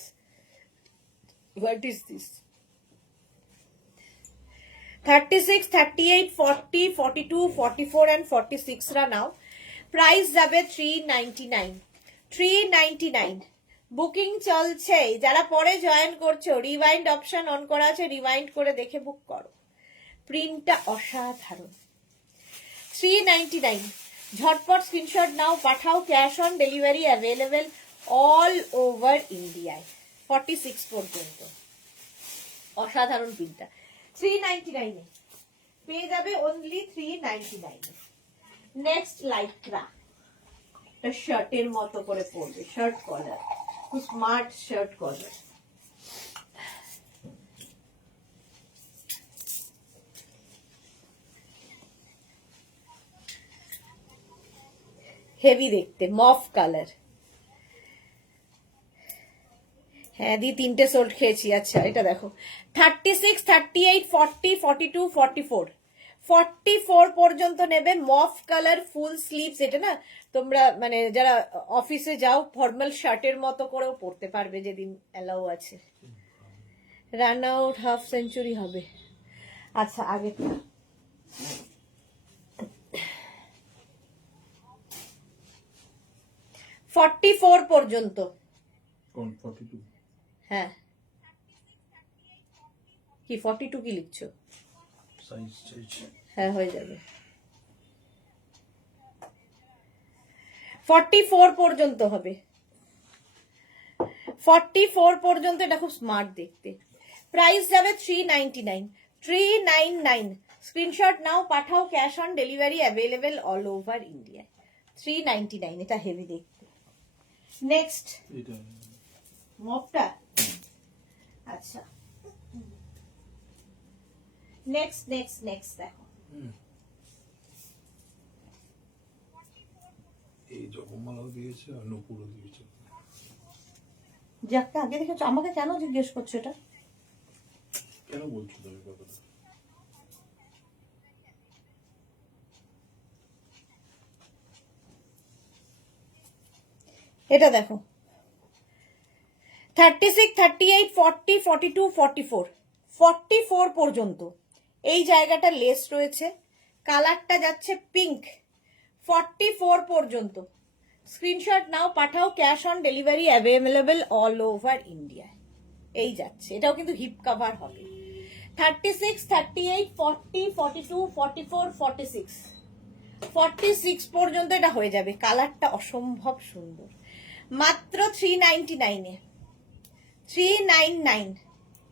What is this? 36, 38, 40, 42, 44 and 46 রা নাও। প্রাইস যাবে 399। 399 বুকিং চলছে। যারা পরে জয়েন করছো, রিওয়াইন্ড অপশন অন করা আছে, রিওয়াইন্ড করে দেখে বুক করো। প্রিন্টটা অসাধারণ। 399 ঝটপট স্ক্রিনশট নাও, পাঠাও। Cash on delivery available all over ইন্ডিয়ায়, 46 পর্যন্ত। অসাধারণ প্রিন্টটা 399 এ পেয়ে যাবে, অনলি 399 এ। নেক্সট লাইক্রা, একটা শার্টের মতো করে পরবে, শার্ট কলার, খুব স্মার্ট শার্ট কলার। হেভি দেখতে, মফ কালার। হ্যাঁ দি 3টে সোল্ড খেয়েছি। আচ্ছা এটা দেখো, 36, 38, 40, 42, 44, 44 পর্যন্ত নেবে। মফ কালার ফুল স্লিভস। এটা না তোমরা মানে যারা অফিসে যাও ফর্মাল শার্টের মতো করেও পরতে পারবে, যেদিন অ্যালাউ আছে। রান আউট হাফ সেঞ্চুরি হবে। আচ্ছা আগেরটা 44 পর্যন্ত। কোন 42? হ্যাঁ কি 42 কি লিখছো? সাইজ চাইছি। হ্যাঁ হয়ে যাবে। 44 পর্যন্ত হবে। 44 পর্যন্ত। এটা খুব স্মার্ট দেখতে। প্রাইস যাবে 399। 399 স্ক্রিনশট নাও, পাঠাও। Cash on delivery available all over India. 399 এটা হেভি দেখতে। নেক্সট এটা মপটা। আচ্ছা নেক্সট নেক্সট নেক্সট দেখো, এই জপমালাও দিয়েছে আর নুপুরও দিয়েছে। যাকে আগে দেখেছো, আমাকে কেন জিজ্ঞেস করছো এটা? কেন বলছো তুমি কথাটা? এটা দেখো, 36, 38, 40, 42, 44, 44 পর্যন্ত। এই জায়গাটা লেস রয়েছে, কালারটা যাচ্ছে পিঙ্ক। 44 পর্যন্ত। স্ক্রিনশট নাও, পাঠাও। Cash on delivery available all over India. এই যাচ্ছে, এটাও কিন্তু হিপ কভার হবে। 36, 38, 40, 42, 44, 46, 46 পর্যন্ত এটা হয়ে যাবে। কালারটা অসম্ভব সুন্দর। মাত্র 399 এ। 399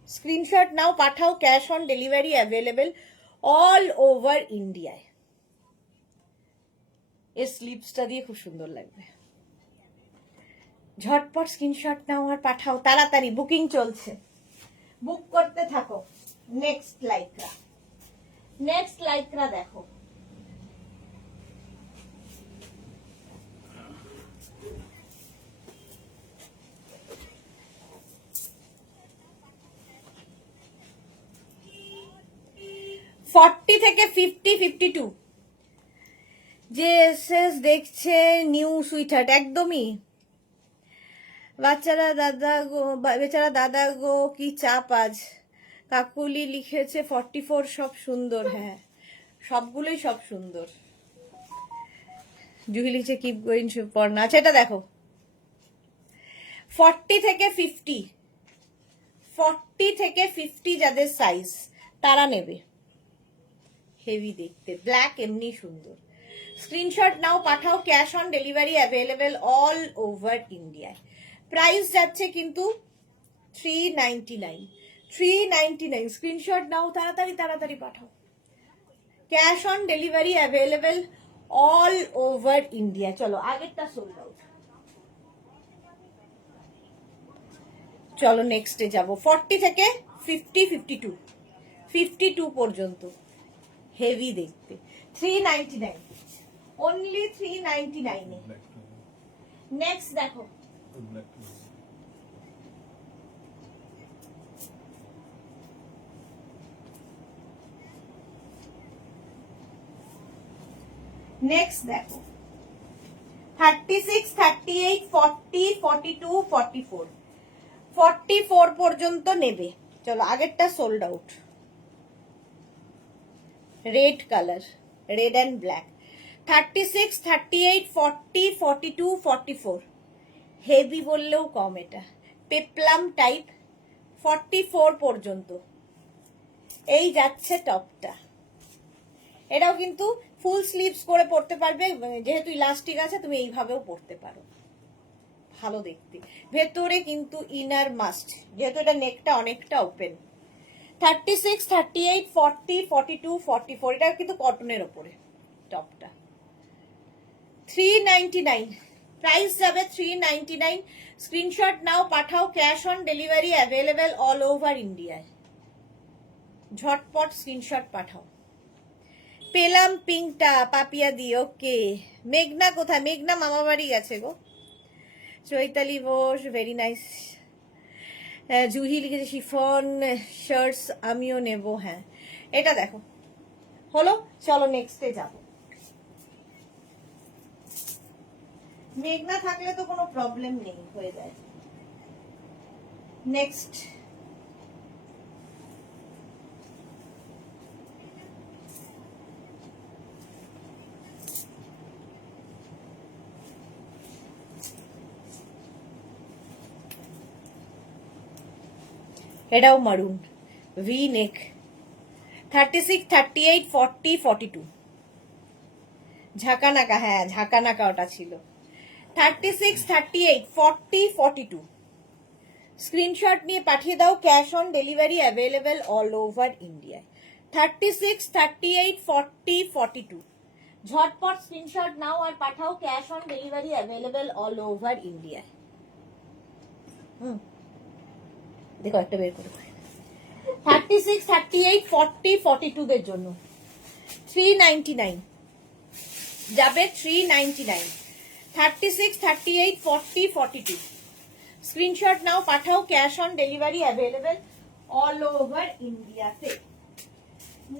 স্ক্রিনশট নাও, পাঠাও। Cash on delivery available all over ইন্ডিয়ায়। এর স্লিপসটা দিয়ে খুব সুন্দর লাগবে। ঝটপট স্ক্রিনশট নাও আর পাঠাও তাড়াতাড়ি, বুকিং চলছে, বুক করতে থাকো। Next Lycra. নেক্সট লাইক্রা দেখো, ফর্টি থেকে 50, 52। যে এসএস দেখছে নিউ সুইটহার্ট, একদমই। বাচ্চারা দাদা গো, বেচারা দাদা গো কি চাপ আজ। কাকুলি লিখেছে 44 সব সুন্দর। হ্যাঁ সবগুলোই সব সুন্দর। জুহি লিখছে কিপ গোয়িং সুপর্ণা। আচ্ছা এটা দেখো, 40 থেকে 50, 40 থেকে 50 যাদের সাইজ তারা নেবে। হেভি দেখতে, ব্ল্যাক এমনি সুন্দর। স্ক্রিনশট নাও, পাঠাও। Cash on delivery available all over ইন্ডিয়ায়। প্রাইস যাচ্ছে কিন্তু 399। 399 স্ক্রিনশট নাও, তাড়াতাড়ি তাড়াতাড়ি পাঠাও। Cash on delivery available all over India. চলো আগেরটা সোল্ড আউট। চলো নেক্সটে যাব। 40 থেকে 50, 52, 52 পর্যন্ত। হেভি দেখতে। 399 অনলি 399 এ। নেক্সট দেখো, নেক্সট দেখো 36, 38, 40, 42, 44 44 পর্যন্ত নেবে। চলো আগেরটা sold out, red colour, red and black. 36, 38, 40, 42, 44 heavy বললেও কম, এটা পেপলাম টাইপ। 44 পর্যন্ত এই যাচ্ছে টপটা। এটাও কিন্তু ফুল স্লিভস করে পরতে পারবে, যেহেতু ইলাস্টিক আছে তুমি এইভাবেও পরতে পারো, ভালো দেখতে। ভেতরে কিন্তু ইনার মাস্ট, যেহেতু এটা নেকটা অনেকটা ওপেন। 36, 38, 40, 42, 44 এটা কিন্তু কটনের ওপরে টপটা। 399 প্রাইস যাবে 399। স্ক্রিনশট নাও, পাঠাও, cash on delivery available all over ইন্ডিয়ায়। ঝটপট স্ক্রিনশট পাঠাও। পেলাম পিঙ্কটা পাপিয়া দি, ওকে। মেঘনা কোথায়? মেঘনা মামা বাড়ি গেছে গো। Chaitali Bose, very nice. জুহি লিখেছে শিফন শার্টস আমিও নেব। হ্যাঁ এটা দেখো হলো, চলো নেক্সটে যাব। মেঘনা থাকলে তো কোনো প্রবলেম নেই, হয়ে যায়। নেক্সট এটাও মারুন, ভি নেক। 36, 38, 40, 42 ঝাঁকানাকা, হ্যাঁ ঝাঁকানাকা ওটা ছিল। 36, 38, 40, 42 স্ক্রিনশট নিয়ে পাঠিয়ে দাও, cash on delivery available all over ইন্ডিয়ায়। 36, 38, 40, 42 ঝটপট স্ক্রিনশট নাও আর পাঠাও, cash on delivery available all over ইন্ডিয়ায়। দেখো একটা বের করে। 36, 38, 40, 42 দের জন্য 399 যাবে, 399। 36, 38, 40, 42 স্ক্রিনশট নাও, পাঠাও, cash on delivery available all over ইন্ডিয়াতে।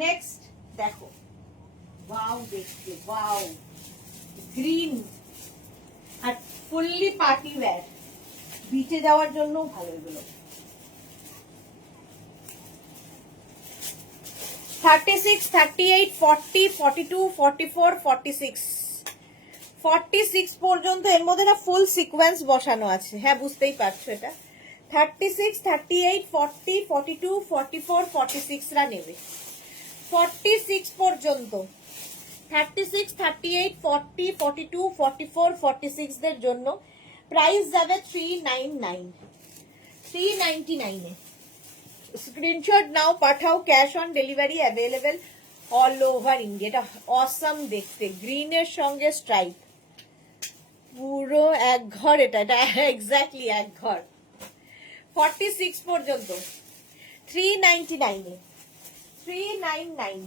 নেক্সট দেখো, ওয়াও দেখতে, ওয়াও গ্রিন আর ফুললি পার্টি ওয়্যার, বিচে যাওয়ার জন্য ভালো এগুলো। 36, 38, 40, 42, 44, 46 46 পর্যন্ত। এর মধ্যে না ফুল সিকোয়েন্স বসানো আছে, হ্যাঁ বুঝতেই পারছো এটা। 36, 38, 40, 42, 44, 46 রা নেবে 46 পর্যন্ত। 36, 38, 40, 42, 44, 46 দের জন্য প্রাইস যাবে 399। 399 এ স্ক্রিনশট নাও, পাঠাও, cash on delivery available all over India. এটা অসাম দেখতে, গ্রিনের সঙ্গে স্ট্রাইপ, পুরো এক ঘর এটা, এটা এক্স্যাক্টলি এক ঘর। 46 পর্যন্ত 399 এ 399।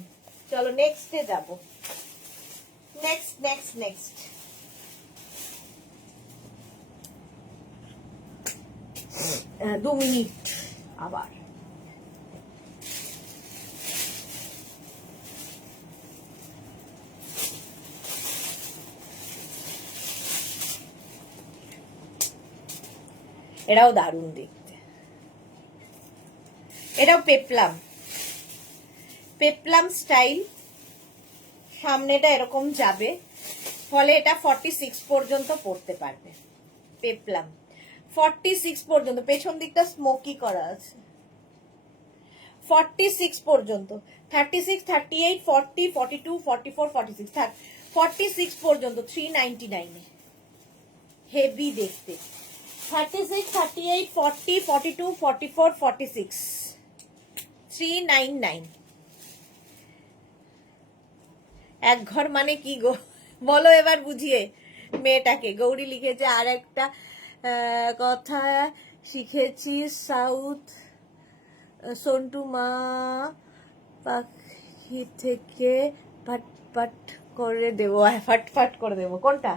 চলো নেক্সটে যাব। নেক্সট নেক্সট নেক্সট 2 মিনিট আবার। এটাও দারুণ দেখতে, এটাও পেপলাম, পেপলাম স্টাইল। সামনেটা এরকম যাবে, ফলে এটা 46 পর্যন্ত পড়তে পারবে। পেপলাম 46 পর্যন্ত, পেছন দিকটা স্মোকি করা আছে। 46 পর্যন্ত 36, 38, 40, 42, 44, 46 থাক 46 পর্যন্ত 399 এ হেভি দেখতে। 36, 38, 40, 42, 44, 46 399। এক ঘর মানে কি গো, বলো এবার বুঝিয়ে মেয়েটাকে। গৌরী লিখেছে আর একটা কথা শিখেছি, সাউথ সন্টু মা পাখি থেকে ফাটফাট করে দেবো, ফাটফাট করে দেবো। কোনটা?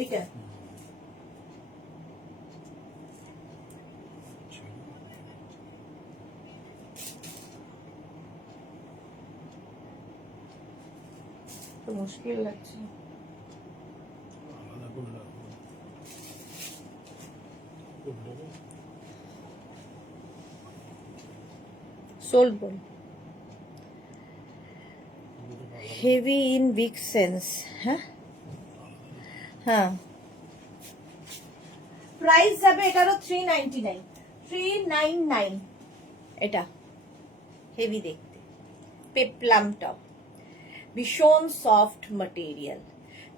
এইটা তো মুশকিল লাগছে। আলাদা করে রাখবো। কোনটাকে? সোল্ড বল, কোনটাকে আলাদা হেভি ইন বিগ সেন্স। হ্যাঁ হ্যাঁ, প্রাইস যাবে এটারও 399, 399। এটা হেভি দেখতে, পেপলাম টপ, ভীষণ সফট ম্যাটেরিয়াল,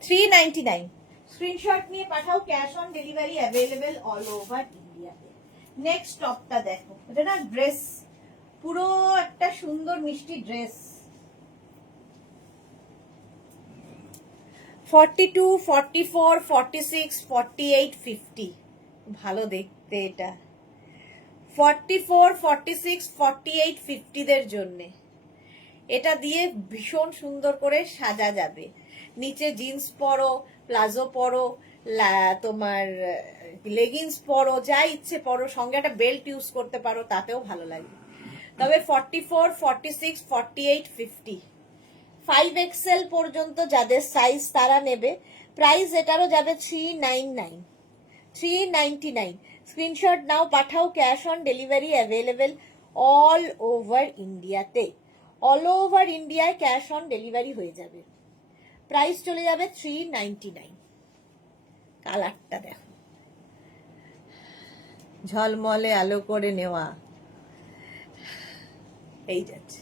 399। স্ক্রিনশট নিয়ে পাঠাও, cash on delivery available all over ইন্ডিয়াতে। নেক্সট টপটা দেখো, এটা না ড্রেস, পুরো একটা সুন্দর মিষ্টি ড্রেস, 42, 44, 46, 48, 50। ভালো দেখতে এটা, 44, 46, 48, 50 দের জন্যে এটা দিয়ে ভীষণ সুন্দর করে সাজা যাবে। নিচে জিন্স পরো, প্লাজো পরো, তোমার লেগিংস পরো, যা ইচ্ছে পরো, সঙ্গে একটা বেল্ট ইউজ করতে পারো, তাতেও ভালো লাগবে। তবে 44, 46, 48, 50, 5XL পর্যন্ত যাদের সাইজ তারা নেবে। প্রাইস এটারও যাবে 399, 399। স্ক্রিনশট নাও, পাঠাও, cash on delivery available all over ইন্ডিয়াতে। অল ওভার ইন্ডিয়ায় ক্যাশ অন ডেলিভারি হয়ে যাবে। প্রাইস চলে যাবে 399। কালারটা দেখো, ঝলমলে আলো করে নেওয়া, এই যাচ্ছে।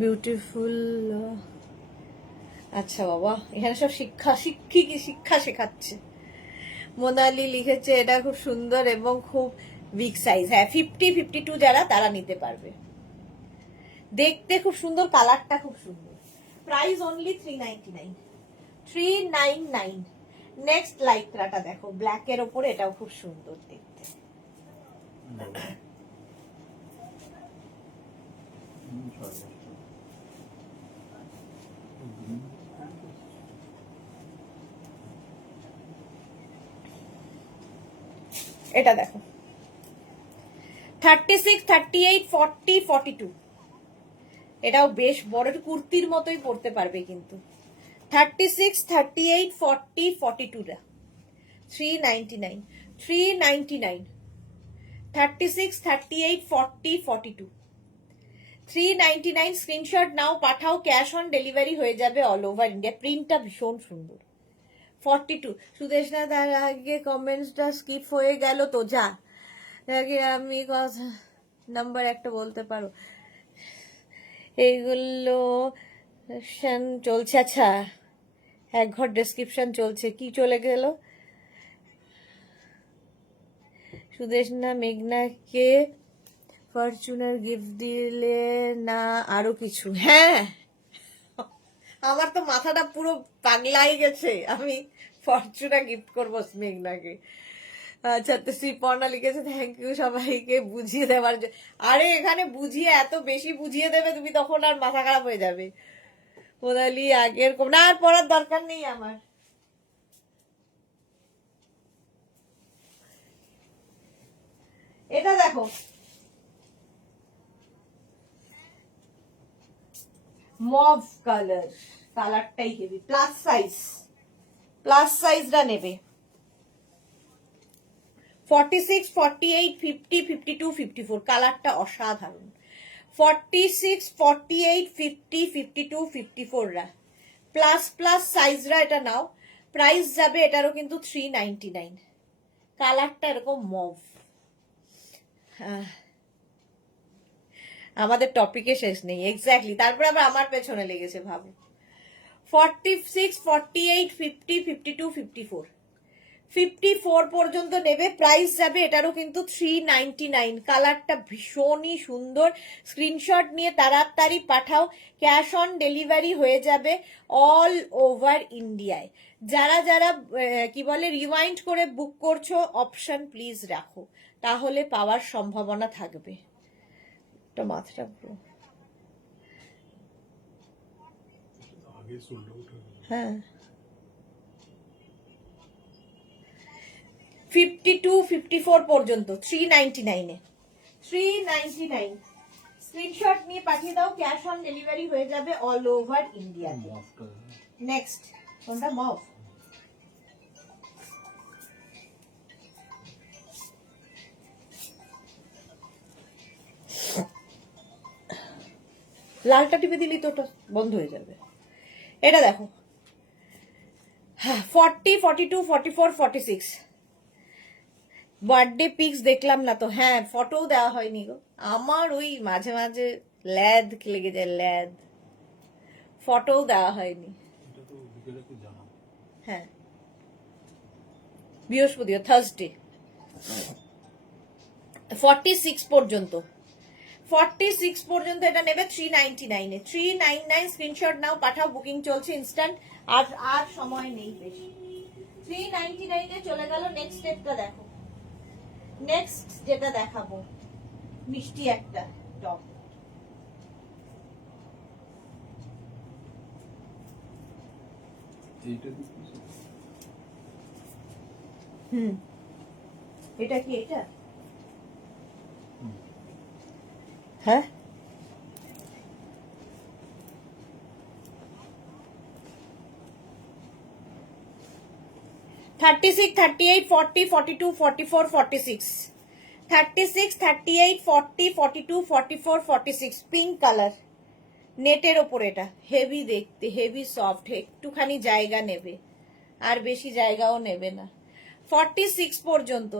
বিউটিফুল। আচ্ছা বাবা, এখানে সব শিক্ষা শেখাচ্ছে। মোনালি লিখেছে এটা খুব সুন্দর এবং খুব বিগ সাইজ। হ্যাঁ, 50, 52 যারা তারা নিতে পারবে। দেখতে খুব সুন্দর, কালারটা খুব সুন্দর। Price only 399, 399। নেক্সট লাইক্রাটা দেখো, ব্ল্যাক এর ওপরে, এটাও খুব সুন্দর দেখতে। এটা দেখো, 36, 38, 40, 42। এটাও বেশ বড়, কুর্তির মতোই পরতে পারবে কিন্তু। 36, 38, 40, 42 টা 399, 399। 36, 38, 40, 42, 399। স্ক্রিনশট নাও, পাঠাও, ক্যাশ অন ডেলিভারি হয়ে যাবে অল ওভার ইন্ডিয়া। প্রিন্টটা ভীষণ সুন্দর। 42। সুদেশনা, তার আগে কমেন্টসটা স্কিপ হয়ে গেল তো, যা আগে আমি কথা নাম্বার একটা বলতে পারো। এইগুলো চলছে। আচ্ছা, এক ঘর ডেসক্রিপশন চলছে, কি চলে গেল? সুদেশনা মেঘনাকে ফরচুনার গিফট দিলে না আরো কিছু? হ্যাঁ, আমার তো মাথাটা পুরো পাগলাই গেছে, আমি ফরচুনা গিফট করবো মেঘনাকে। আচ্ছা, তো শ্রীপর্ণা লিখেছে থ্যাংক ইউ সবাইকে বুঝিয়ে দেওয়ার জন্য। আরে এখানে বুঝিয়ে, এত বেশি বুঝিয়ে দেবে তুমি, তখন আর মাথা খারাপ হয়ে যাবে। মোনালি আগের না, আর পড়ার দরকার নেই আমার। এটা দেখো, মভ কালার, কালারটাই হেভি। প্লাস সাইজ, প্লাস সাইজটা নেবে। 46, 48, 50, 52, 54, কালারটা অসাধারণ। 46, 48, 50, 52, 54 রা প্লাস প্লাস সাইজরা এটা নাও। প্রাইস যাবে এটারও কিন্তু 399। কালারটা এরকম মভ। আমাদের টপিকে শেষ নেই, এক্স্যাক্টলি। তারপরে আবার আমার পেছনে লেগেছে, ভাবো। 46, 48, 50, 52, 54, 54 পর্যন্ত নেবে। প্রাইস যাবে এটারও কিন্তু 399। কালারটা ভীষণই সুন্দর। স্ক্রিনশট নিয়ে তাড়াতাড়ি পাঠাও, ক্যাশ অন ডেলিভারি হয়ে যাবে অল ওভার ইন্ডিয়ায়। যারা যারা কি বলে রিওয়াইন্ড করে বুক করছো, অপশন প্লিজ রাখো, তাহলে পাওয়ার সম্ভাবনা থাকবে। তো মাথাটা পুরো, আগে সোল্ড আউট হয়ে গেল। হ্যাঁ। 52, 54 পর্যন্ত 399-এ। 399 স্ক্রিনশট নিয়ে পাঠিয়ে দাও, ক্যাশ অন ডেলিভারি হয়ে যাবে অল ওভার ইন্ডিয়াতে। মফটা নেক্সট কোনটা? মফ। লালটা টিপে দিলেই তো ওটা বন্ধ হয়ে যাবে। এটা দেখো 40, 42, 44, 46 বার্থডে পিক্স দেখলাম না তো। হ্যাঁ, ফটোও দেওয়া হয়নি গো আমার, ওই মাঝে মাঝে ল্যাদ লেগে যায়, ল্যাদ, ফটোও দেওয়া হয়নি। এটা তো বিকেলে কি জানা। হ্যাঁ, বৃহস্পতি, থার্সডে 46 পর্যন্ত, 46 পর্যন্ত এটা নেবে 399 এ। 399 স্ক্রিনশট নাও, পাঠাও, বুকিং চলছে ইনস্ট্যান্ট। আর আর সময় নেই বেশি। 399 এ চলে গেল। নেক্সট স্টেপটা দেখো। নেক্সট যেটা দেখাবো, মিষ্টি একটা টপ। এইটা দিচ্ছি এটা কি? এটা হ্যাঁ, থার্টি সিক্স, 38, 40, 42, 44, 46, 36, 38, 40, 42, 44, 46 পিঙ্ক কালার, নেটের ওপর। এটা হেভি দেখতে, হেভি সফট, একটুখানি জায়গা নেবে, আর বেশি জায়গাও নেবে না। 46 পর্যন্ত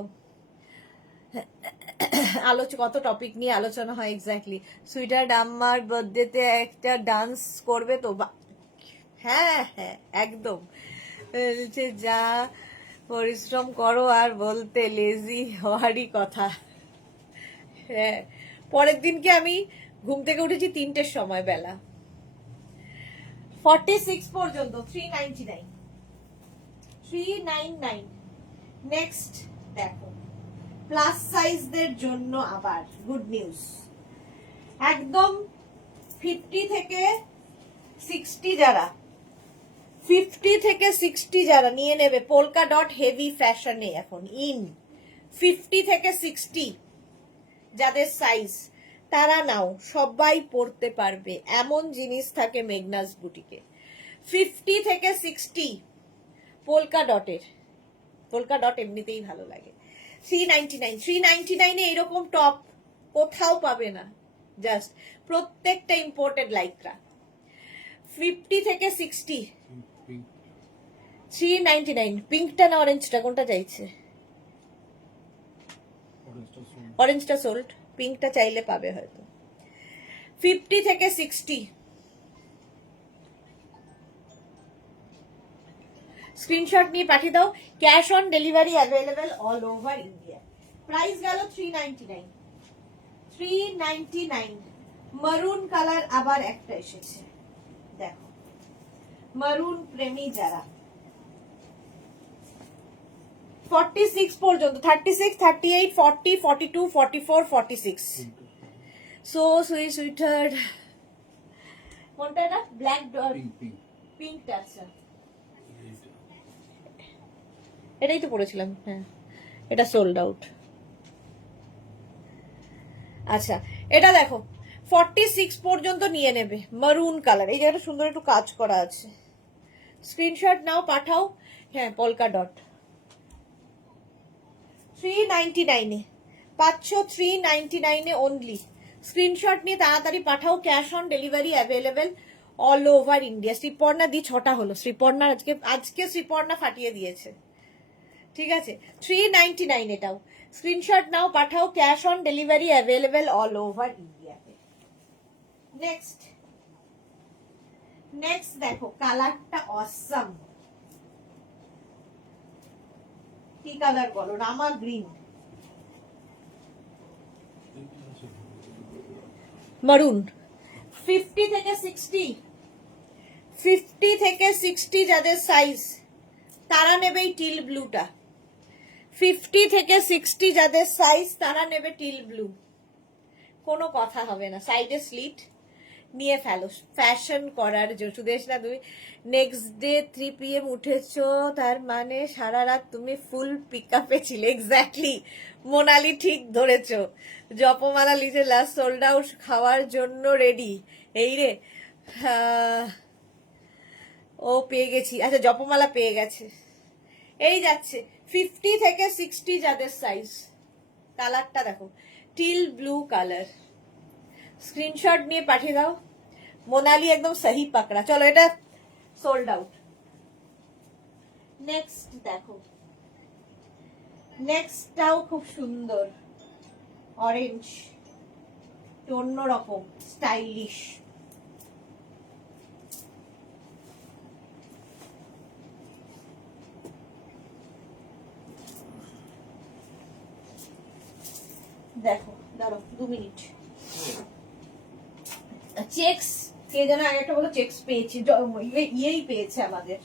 কত টপিক নিয়ে আলোচনা হয় এক্স্যাক্টলি। সুইটার আমার বার্থডেতে একটা ডান্স করবে তো? হ্যাঁ হ্যাঁ, একদম। বলছে যা পরিশ্রম করো, আর বলতে লেজি হওয়ারই কথা। হ্যাঁ, পরের দিনকে আমি ঘুম থেকে উঠেছি 3টের সময় বেলা। 46 পর্যন্ত 399, 399। নেক্সট দেখো, প্লাস সাইজদের জন্য আবার গুড নিউজ। একদম 50 থেকে 60 যারা, 50 থেকে 60 যারা নিয়ে নেবে, পোলকা ডট হেভি ফ্যাশনে এখন ইন। 50 থেকে 60 যাদের সাইজ, তারা নাও, সবাই পরতে পারবে, এমন জিনিস থাকে মেঘনাস বুটিকে। 50 থেকে 60 পোলকা ডটের, পোলকা ডট এমনিতেই ভালো লাগে। 399, 399 এ এরকম টপ কোথাও পাবে না, জাস্ট প্রত্যেকটা ইম্পোর্টেড লাইকরা। 50 থেকে 60 পিঙ্ক 399। পিঙ্কটা না অরেঞ্জটা, কোনটা চাইছে? অরেঞ্জটা সোল অরেঞ্জটা সোল্ড, পিঙ্কটা চাইলে পাবে হয়তো। 50 থেকে 60 স্ক্রিনশট নিয়ে পাঠিয়ে দাও, cash on delivery available all over India. Price গেল 399, 399। মারুন কালার আবার একটা এসেছে, দেখো, মারুন প্রেমী যারা। 46 পর্যন্ত, 36, 38, 40, 42, 44, 46 সো সুইটার। কোনটা এটা? ব্ল্যাক ডট, পিঙ্ক পিঙ্ক পিঙ্কটা। আচ্ছা, এইটা এটাই তো পড়েছিলাম। হ্যাঁ, এটা সোল্ড আউট। আচ্ছা, এটা দেখো 46 পর্যন্ত নিয়ে নেবে, মারুন কালার। এই জায়গাটা সুন্দর একটু কাজ করা আছে। স্ক্রিনশট নাও, পাঠাও। হ্যাঁ, পোলকা ডট। 399 এ পাচ্ছ, 399 এ অনলি। স্ক্রিনশট নিয়ে তাড়াতাড়ি পাঠাও, cash on delivery available all over India. Sriparna দি 6টা হলো। শ্রীপর্ণা আজকে শ্রীপর্ণা ফাটিয়ে দিয়েছে। ঠিক আছে, 399 এটাও। স্ক্রিনশট নাও, পাঠাও, cash on delivery available all over ইন্ডিয়াতে। নেক্সট, নেক্সট দেখো, কালারটা অসাম। কি কালার বলো? রামা গ্রিন, মারুন। 50 থেকে 60, 50 থেকে 60 যাদের সাইজ, তারা নেবে এই টিল ব্লুটা। 50 থেকে 60 যাদের সাইজ, তারা নেবে টিল ব্লু। কোনো কথা হবে না। সাইডে স্লিট, নিয়ে ফেলো, ফ্যাশন করার জন্য। সুদেশ না, তুমি নেক্সট ডে 3 PM উঠেছো, তার মানে সারা রাত তুমি ফুল পিক আপে ছিলে। এক্স্যাক্টলি, মোনালি ঠিক ধরেছো। জপমালা লিজে লাস্ট সোল্ড আউট, খাওয়ার জন্য রেডি। এই রে, ও পেয়ে গেছি। আচ্ছা, জপমালা পেয়ে গেছে। এই যাচ্ছে 50 থেকে 60 যাদের সাইজ। কালারটা দেখো, টিল ব্লু কালার। স্ক্রিনশট নিয়ে পাঠিয়ে দাও। মোনালি একদম সহি পাকড়া। চলো, এটা সোল্ড আউট। নেক্সট দেখো, নেক্সটটাও খুব সুন্দর, অরেঞ্জ, অন্যরকম স্টাইলিশ। দেখো, দাঁড়ো 2 মিনিট। চেক্স, কে যেন একটা বলো চেক্স পেয়েছি, ইয়েই পেয়েছে আমাদের,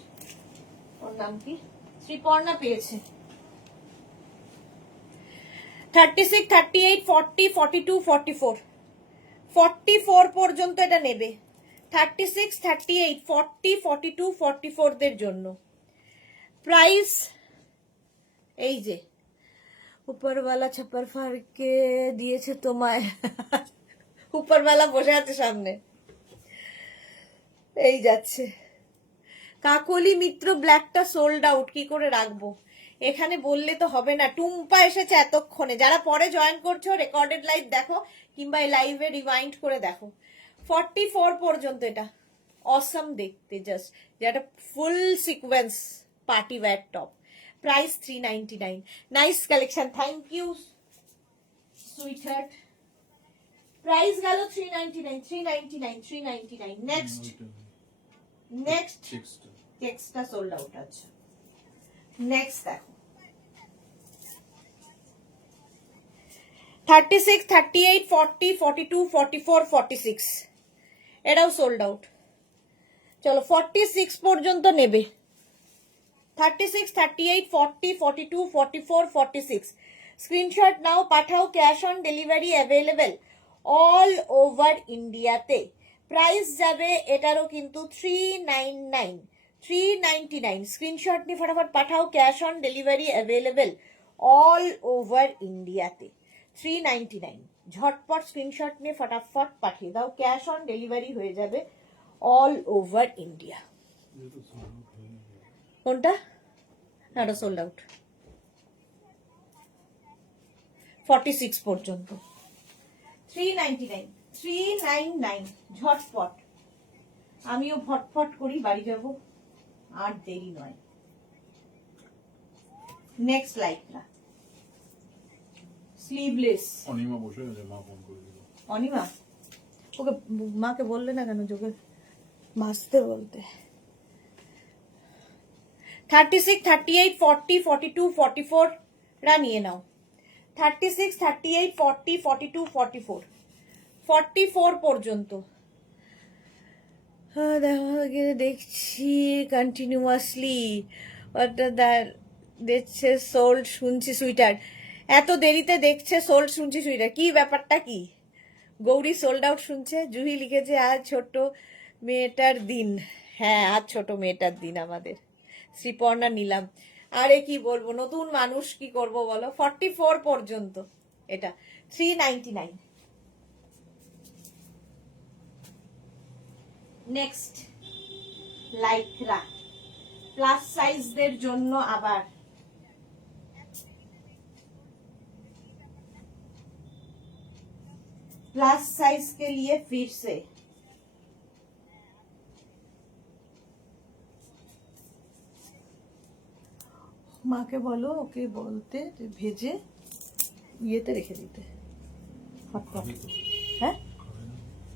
ওর নাম কি, শ্রীপর্ণা পেয়েছে। 36, 38, 40, 42, 44, 44 পর্যন্ত এটা নেবে। 36, 38, 40, 42, 44 দের জন্য প্রাইস এই যে উপরওয়ালা ছাপার ফারকে দিয়েছে তোমায়। উপরওয়ালা বসে আছে সামনে। এই যাচ্ছে কাকলি মিত্র ব্ল্যাকটা সোল্ড আউট, কি করে রাখবো এখানে বললে তো হবে না। টুম্পা এসেছে এতক্ষণে। যারা পরে জয়েন করছো রেকর্ডেড লাইভ দেখো, কিংবা এই লাইভে রিওয়াইন্ড করে দেখো। 44 পর্যন্ত এটা অসম দেখতে, জাস্ট যেটা full sequence party wear top. Price 399। Nice collection, thank you sweetheart. Price গেল 399, 399, 399। নেক্সট, নেক্সট টেক্সটটা সোল্ড আউট আছে। নেক্সট দেখো 36, 38, 40, 42, 44, 46 এটাও সোল্ড আউট। চলো 46 পর্যন্ত নেবে। 36, 38, 40, 42, 44, 46 স্ক্রিনশট নাও, পাঠাও। Cash on delivery available all over ইন্ডিয়াতে। প্রাইস যাবে এটারও কিন্তু 399, 399। স্ক্রিনশট নিয়ে ফটাফট পাঠাও। Cash on delivery available all over ইন্ডিয়াতে। 399 ঝটপট স্ক্রিনশট নিয়ে ফটাফট পাঠিয়ে দাও। ক্যাশ অন ডেলিভারি হয়ে যাবে অল ওভার ইন্ডিয়া। কোনটা? না, ওটা সোল্ড আউট। 46 পর্যন্ত 399, 399 ঝটপট। আমিও ফটফট করি, বাড়ি যাব, আর দেরি নয়। নেক্সট লাইকটা স্লিভলেস। অনিমা বসে আছে, মা ফোন করে দিল। অনিমা, ওকে মাকে বললে না কেন যোগে মাসতে বলতে? 36, 38, 40, 42, 44 রা নিয়ে নাও। 36, 38, 40, 42, 44, 44 পর্যন্ত। দেখছি কন্টিনিউয়াসলি দেখছে সোল্ড, শুনছি সুইটার। এত দেরিতে দেখছে সোল্ড, শুনছি সুইটার, কি ব্যাপারটা কি? গৌরী সোল্ড আউট শুনছে। জুহি লিখেছে আজ ছোট মেয়েটার দিন। হ্যাঁ, আজ ছোট মেয়েটার দিন আমাদের। শ্রীপর্ণা নিলাম। আরে কি বলবো, নতুন মানুষ, কি করব বলো। 44 পর্যন্ত এটা 399। নেক্সট লাইকরা প্লাস সাইজদের জন্য আবার प्लस साइज के लिए फिर से মাকে বলো, ওকে বলতে ভেজে ইয়েতে রেখে দিতে। হ্যাঁ,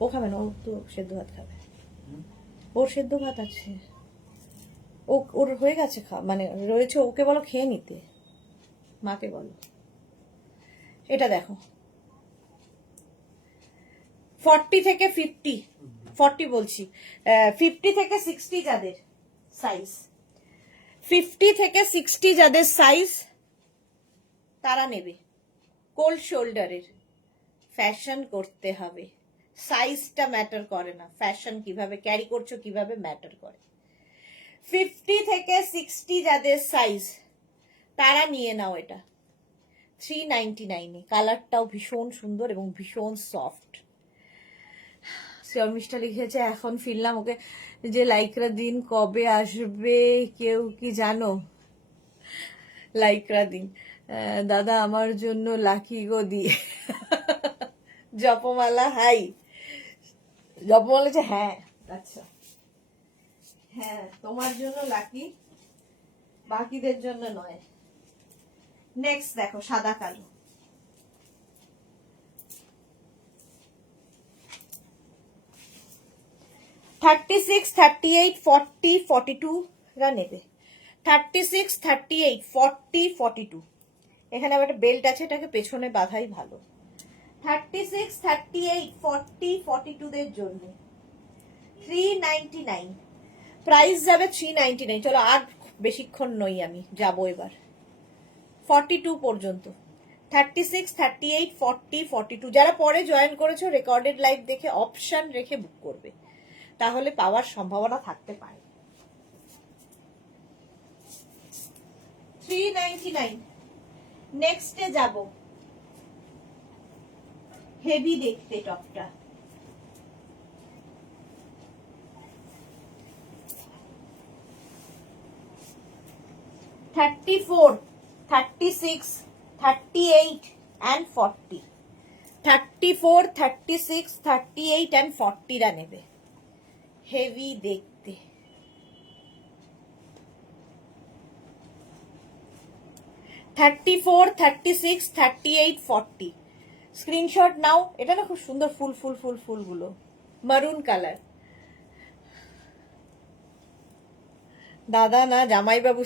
ও খাবে না, ও তো সেদ্ধ ভাত খাবে। ওর সেদ্ধ ভাত আছে, ওর হয়ে গেছে, মানে রয়েছে, ওকে বলো খেয়ে নিতে। মাকে বলো। এটা দেখো 40 থেকে 50, 40 বলছি, 50 থেকে 60 যাদের সাইজ, 50 থেকে 60 যাদের সাইজ তারা নেবে। কোল্ড শোল্ডারের ফ্যাশন করতে হবে, সাইজটা ম্যাটার করে না, ফ্যাশন কিভাবে ক্যারি করছো কিভাবে ম্যাটার করে। 50 থেকে 60 যাদের সাইজ তারা নিয়ে নাও এটা 399 এ। কালারটাও ভীষণ সুন্দর এবং ভীষণ সফট। শর্মিষ্ঠা লিখেছে এখন ফিরলাম, ওকে যে লাইকরা দিন কবে আসবে কেউ কি জানো? লাইকরা দিন দাদা আমার জন্য লাকি গো দিয়ে। জপমালা হাই, জপমালা যে হ্যাঁ আচ্ছা হ্যাঁ তোমার জন্য লাকি, বাকিদের জন্য নয়। নেক্সট দেখো সাদা কালো, 36, 38, 40, 42 রা নেবে। 36, 38, 40, 42। এখানে আবার একটা বেল্ট আছে, এটাকে পেছনে বাঁধাই ভালো। 36, 38, 40, 42 দের জন্য 399, প্রাইস যাবে 399। চলো আর বেশিক্ষণ নই, আমি যাবো এবার 42 পর্যন্ত। 36, 38, 40, 42 যারা পরে জয়েন করেছো রেকর্ডেড লাইভ দেখে অপশন রেখে বুক করবে, তাহলে পাওয়ার সম্ভাবনা থাকতে পারে। 399। নেক্সটে যাব, হেভি দেখতে টপটা। $34, $36, $38 and $40। 34, 36, 38 and 40 রা নেবে, হেভি দেখতে। $34, 36, 38, 40 স্ক্রিনশট নাও। এটা না খুব সুন্দর ফুল ফুল ফুল ফুলগুলো, মারুন কালার। দাদা না জামাইবাবু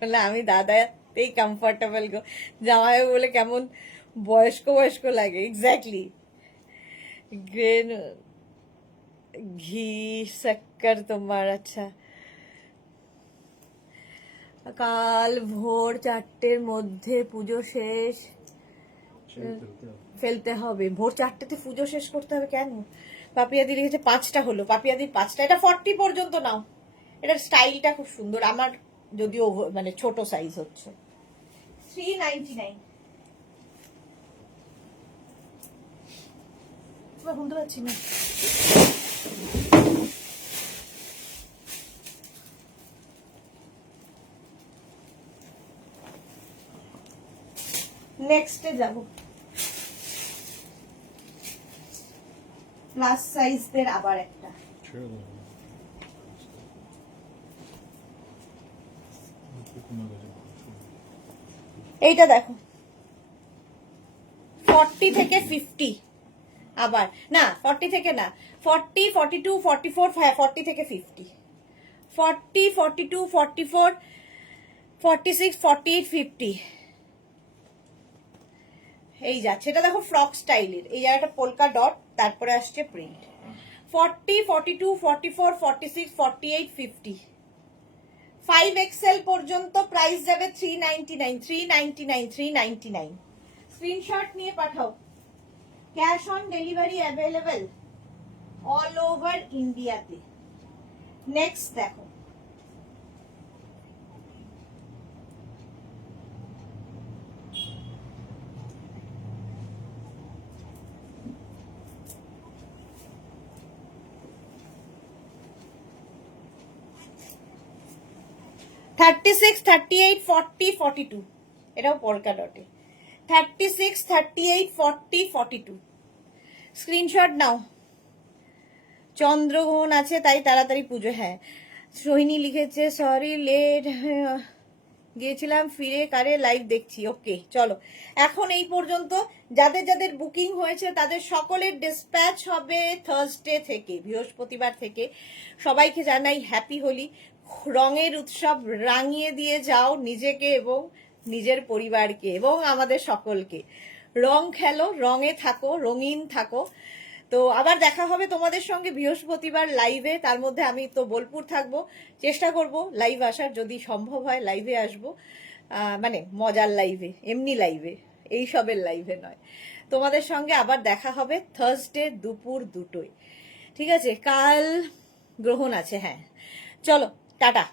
বলে, আমি দাদাতেই কমফর্টেবল গো, জামাইবাবু বলে কেমন বয়স্ক বয়স্ক লাগে। এক্স্যাক্টলি। গ্রেন ঘি শক্কর তোমার। আচ্ছা, কাল ভোর 4টের মধ্যে পুজো শেষ ফেলতে হবে। ভোর 4টেতে পুজো শেষ করতে হবে কেন? পাপিয়াদি লিখেছে 5টা হলো, পাপিয়াদির 5টা। এটা 40 পর্যন্ত নাও, এটার স্টাইলটা খুব সুন্দর, আমার যদিও মানে ছোট সাইজ হচ্ছে। 399। শুনতে পাচ্ছি না। নেক্সটে যাব, প্লাস সাইজদের আবার একটা। এইটা দেখো 40 থেকে 50, আবার না 40 থেকে না, 40, 42, 44, 40 থেকে 50, 40, 42, 44, 46, 48, 50 এই যাচ্ছে। এটা দেখো ফ্রক স্টাইলের, এই জায়গাটা পোলকা ডট, তারপরে আসছে প্রিন্ট। 40, 42, 44, 46, 48, 50 5XL পর্যন্ত প্রাইস যাবে 399, 399, 399। স্ক্রিনশট নিয়ে পাঠাও। Cash on delivery available all over ইন্ডিয়াতে। নেক্সট দেখো, $36, 38, 40, 42 এটাও পলকা ডটে। 36, 38, 40, 42 স্ক্রিনশট নাও। চন্দ্রগ্রহণ আছে তাই তাড়াতাড়ি পুজো। হ্যাঁ, সোহিনী লিখেছে সরি লেট গিয়েছিলাম, ফিরে কারে লাইভ দেখছি। ওকে চলো, এখন এই পর্যন্ত। যাদের যাদের বুকিং হয়েছে তাদের সকলের ডিসপ্যাচ হবে থার্সডে থেকে, বৃহস্পতিবার থেকে। সবাইকে জানাই হ্যাপি হোলি। রঙের উৎসব রাঙিয়ে দিয়ে যাও নিজেকে এবং নিজের পরিবারকে এবং আমাদের সকলকে। রং খেলো, রঙে থাকো, রঙিন থাকো। তো আবার দেখা হবে তোমাদের সঙ্গে বৃহস্পতিবার লাইভে। তার মধ্যে আমি তো বোলপুর থাকবো, চেষ্টা করব লাইভ আসার, যদি সম্ভব হয় লাইভে আসবো, মানে মজার লাইভে, এমনি লাইভে, এইসবের লাইভে নয়। তোমাদের সঙ্গে আবার দেখা হবে থার্সডে দুপুর 2টোয়। ঠিক আছে, কাল গ্রহণ আছে, হ্যাঁ। চলো টাটা।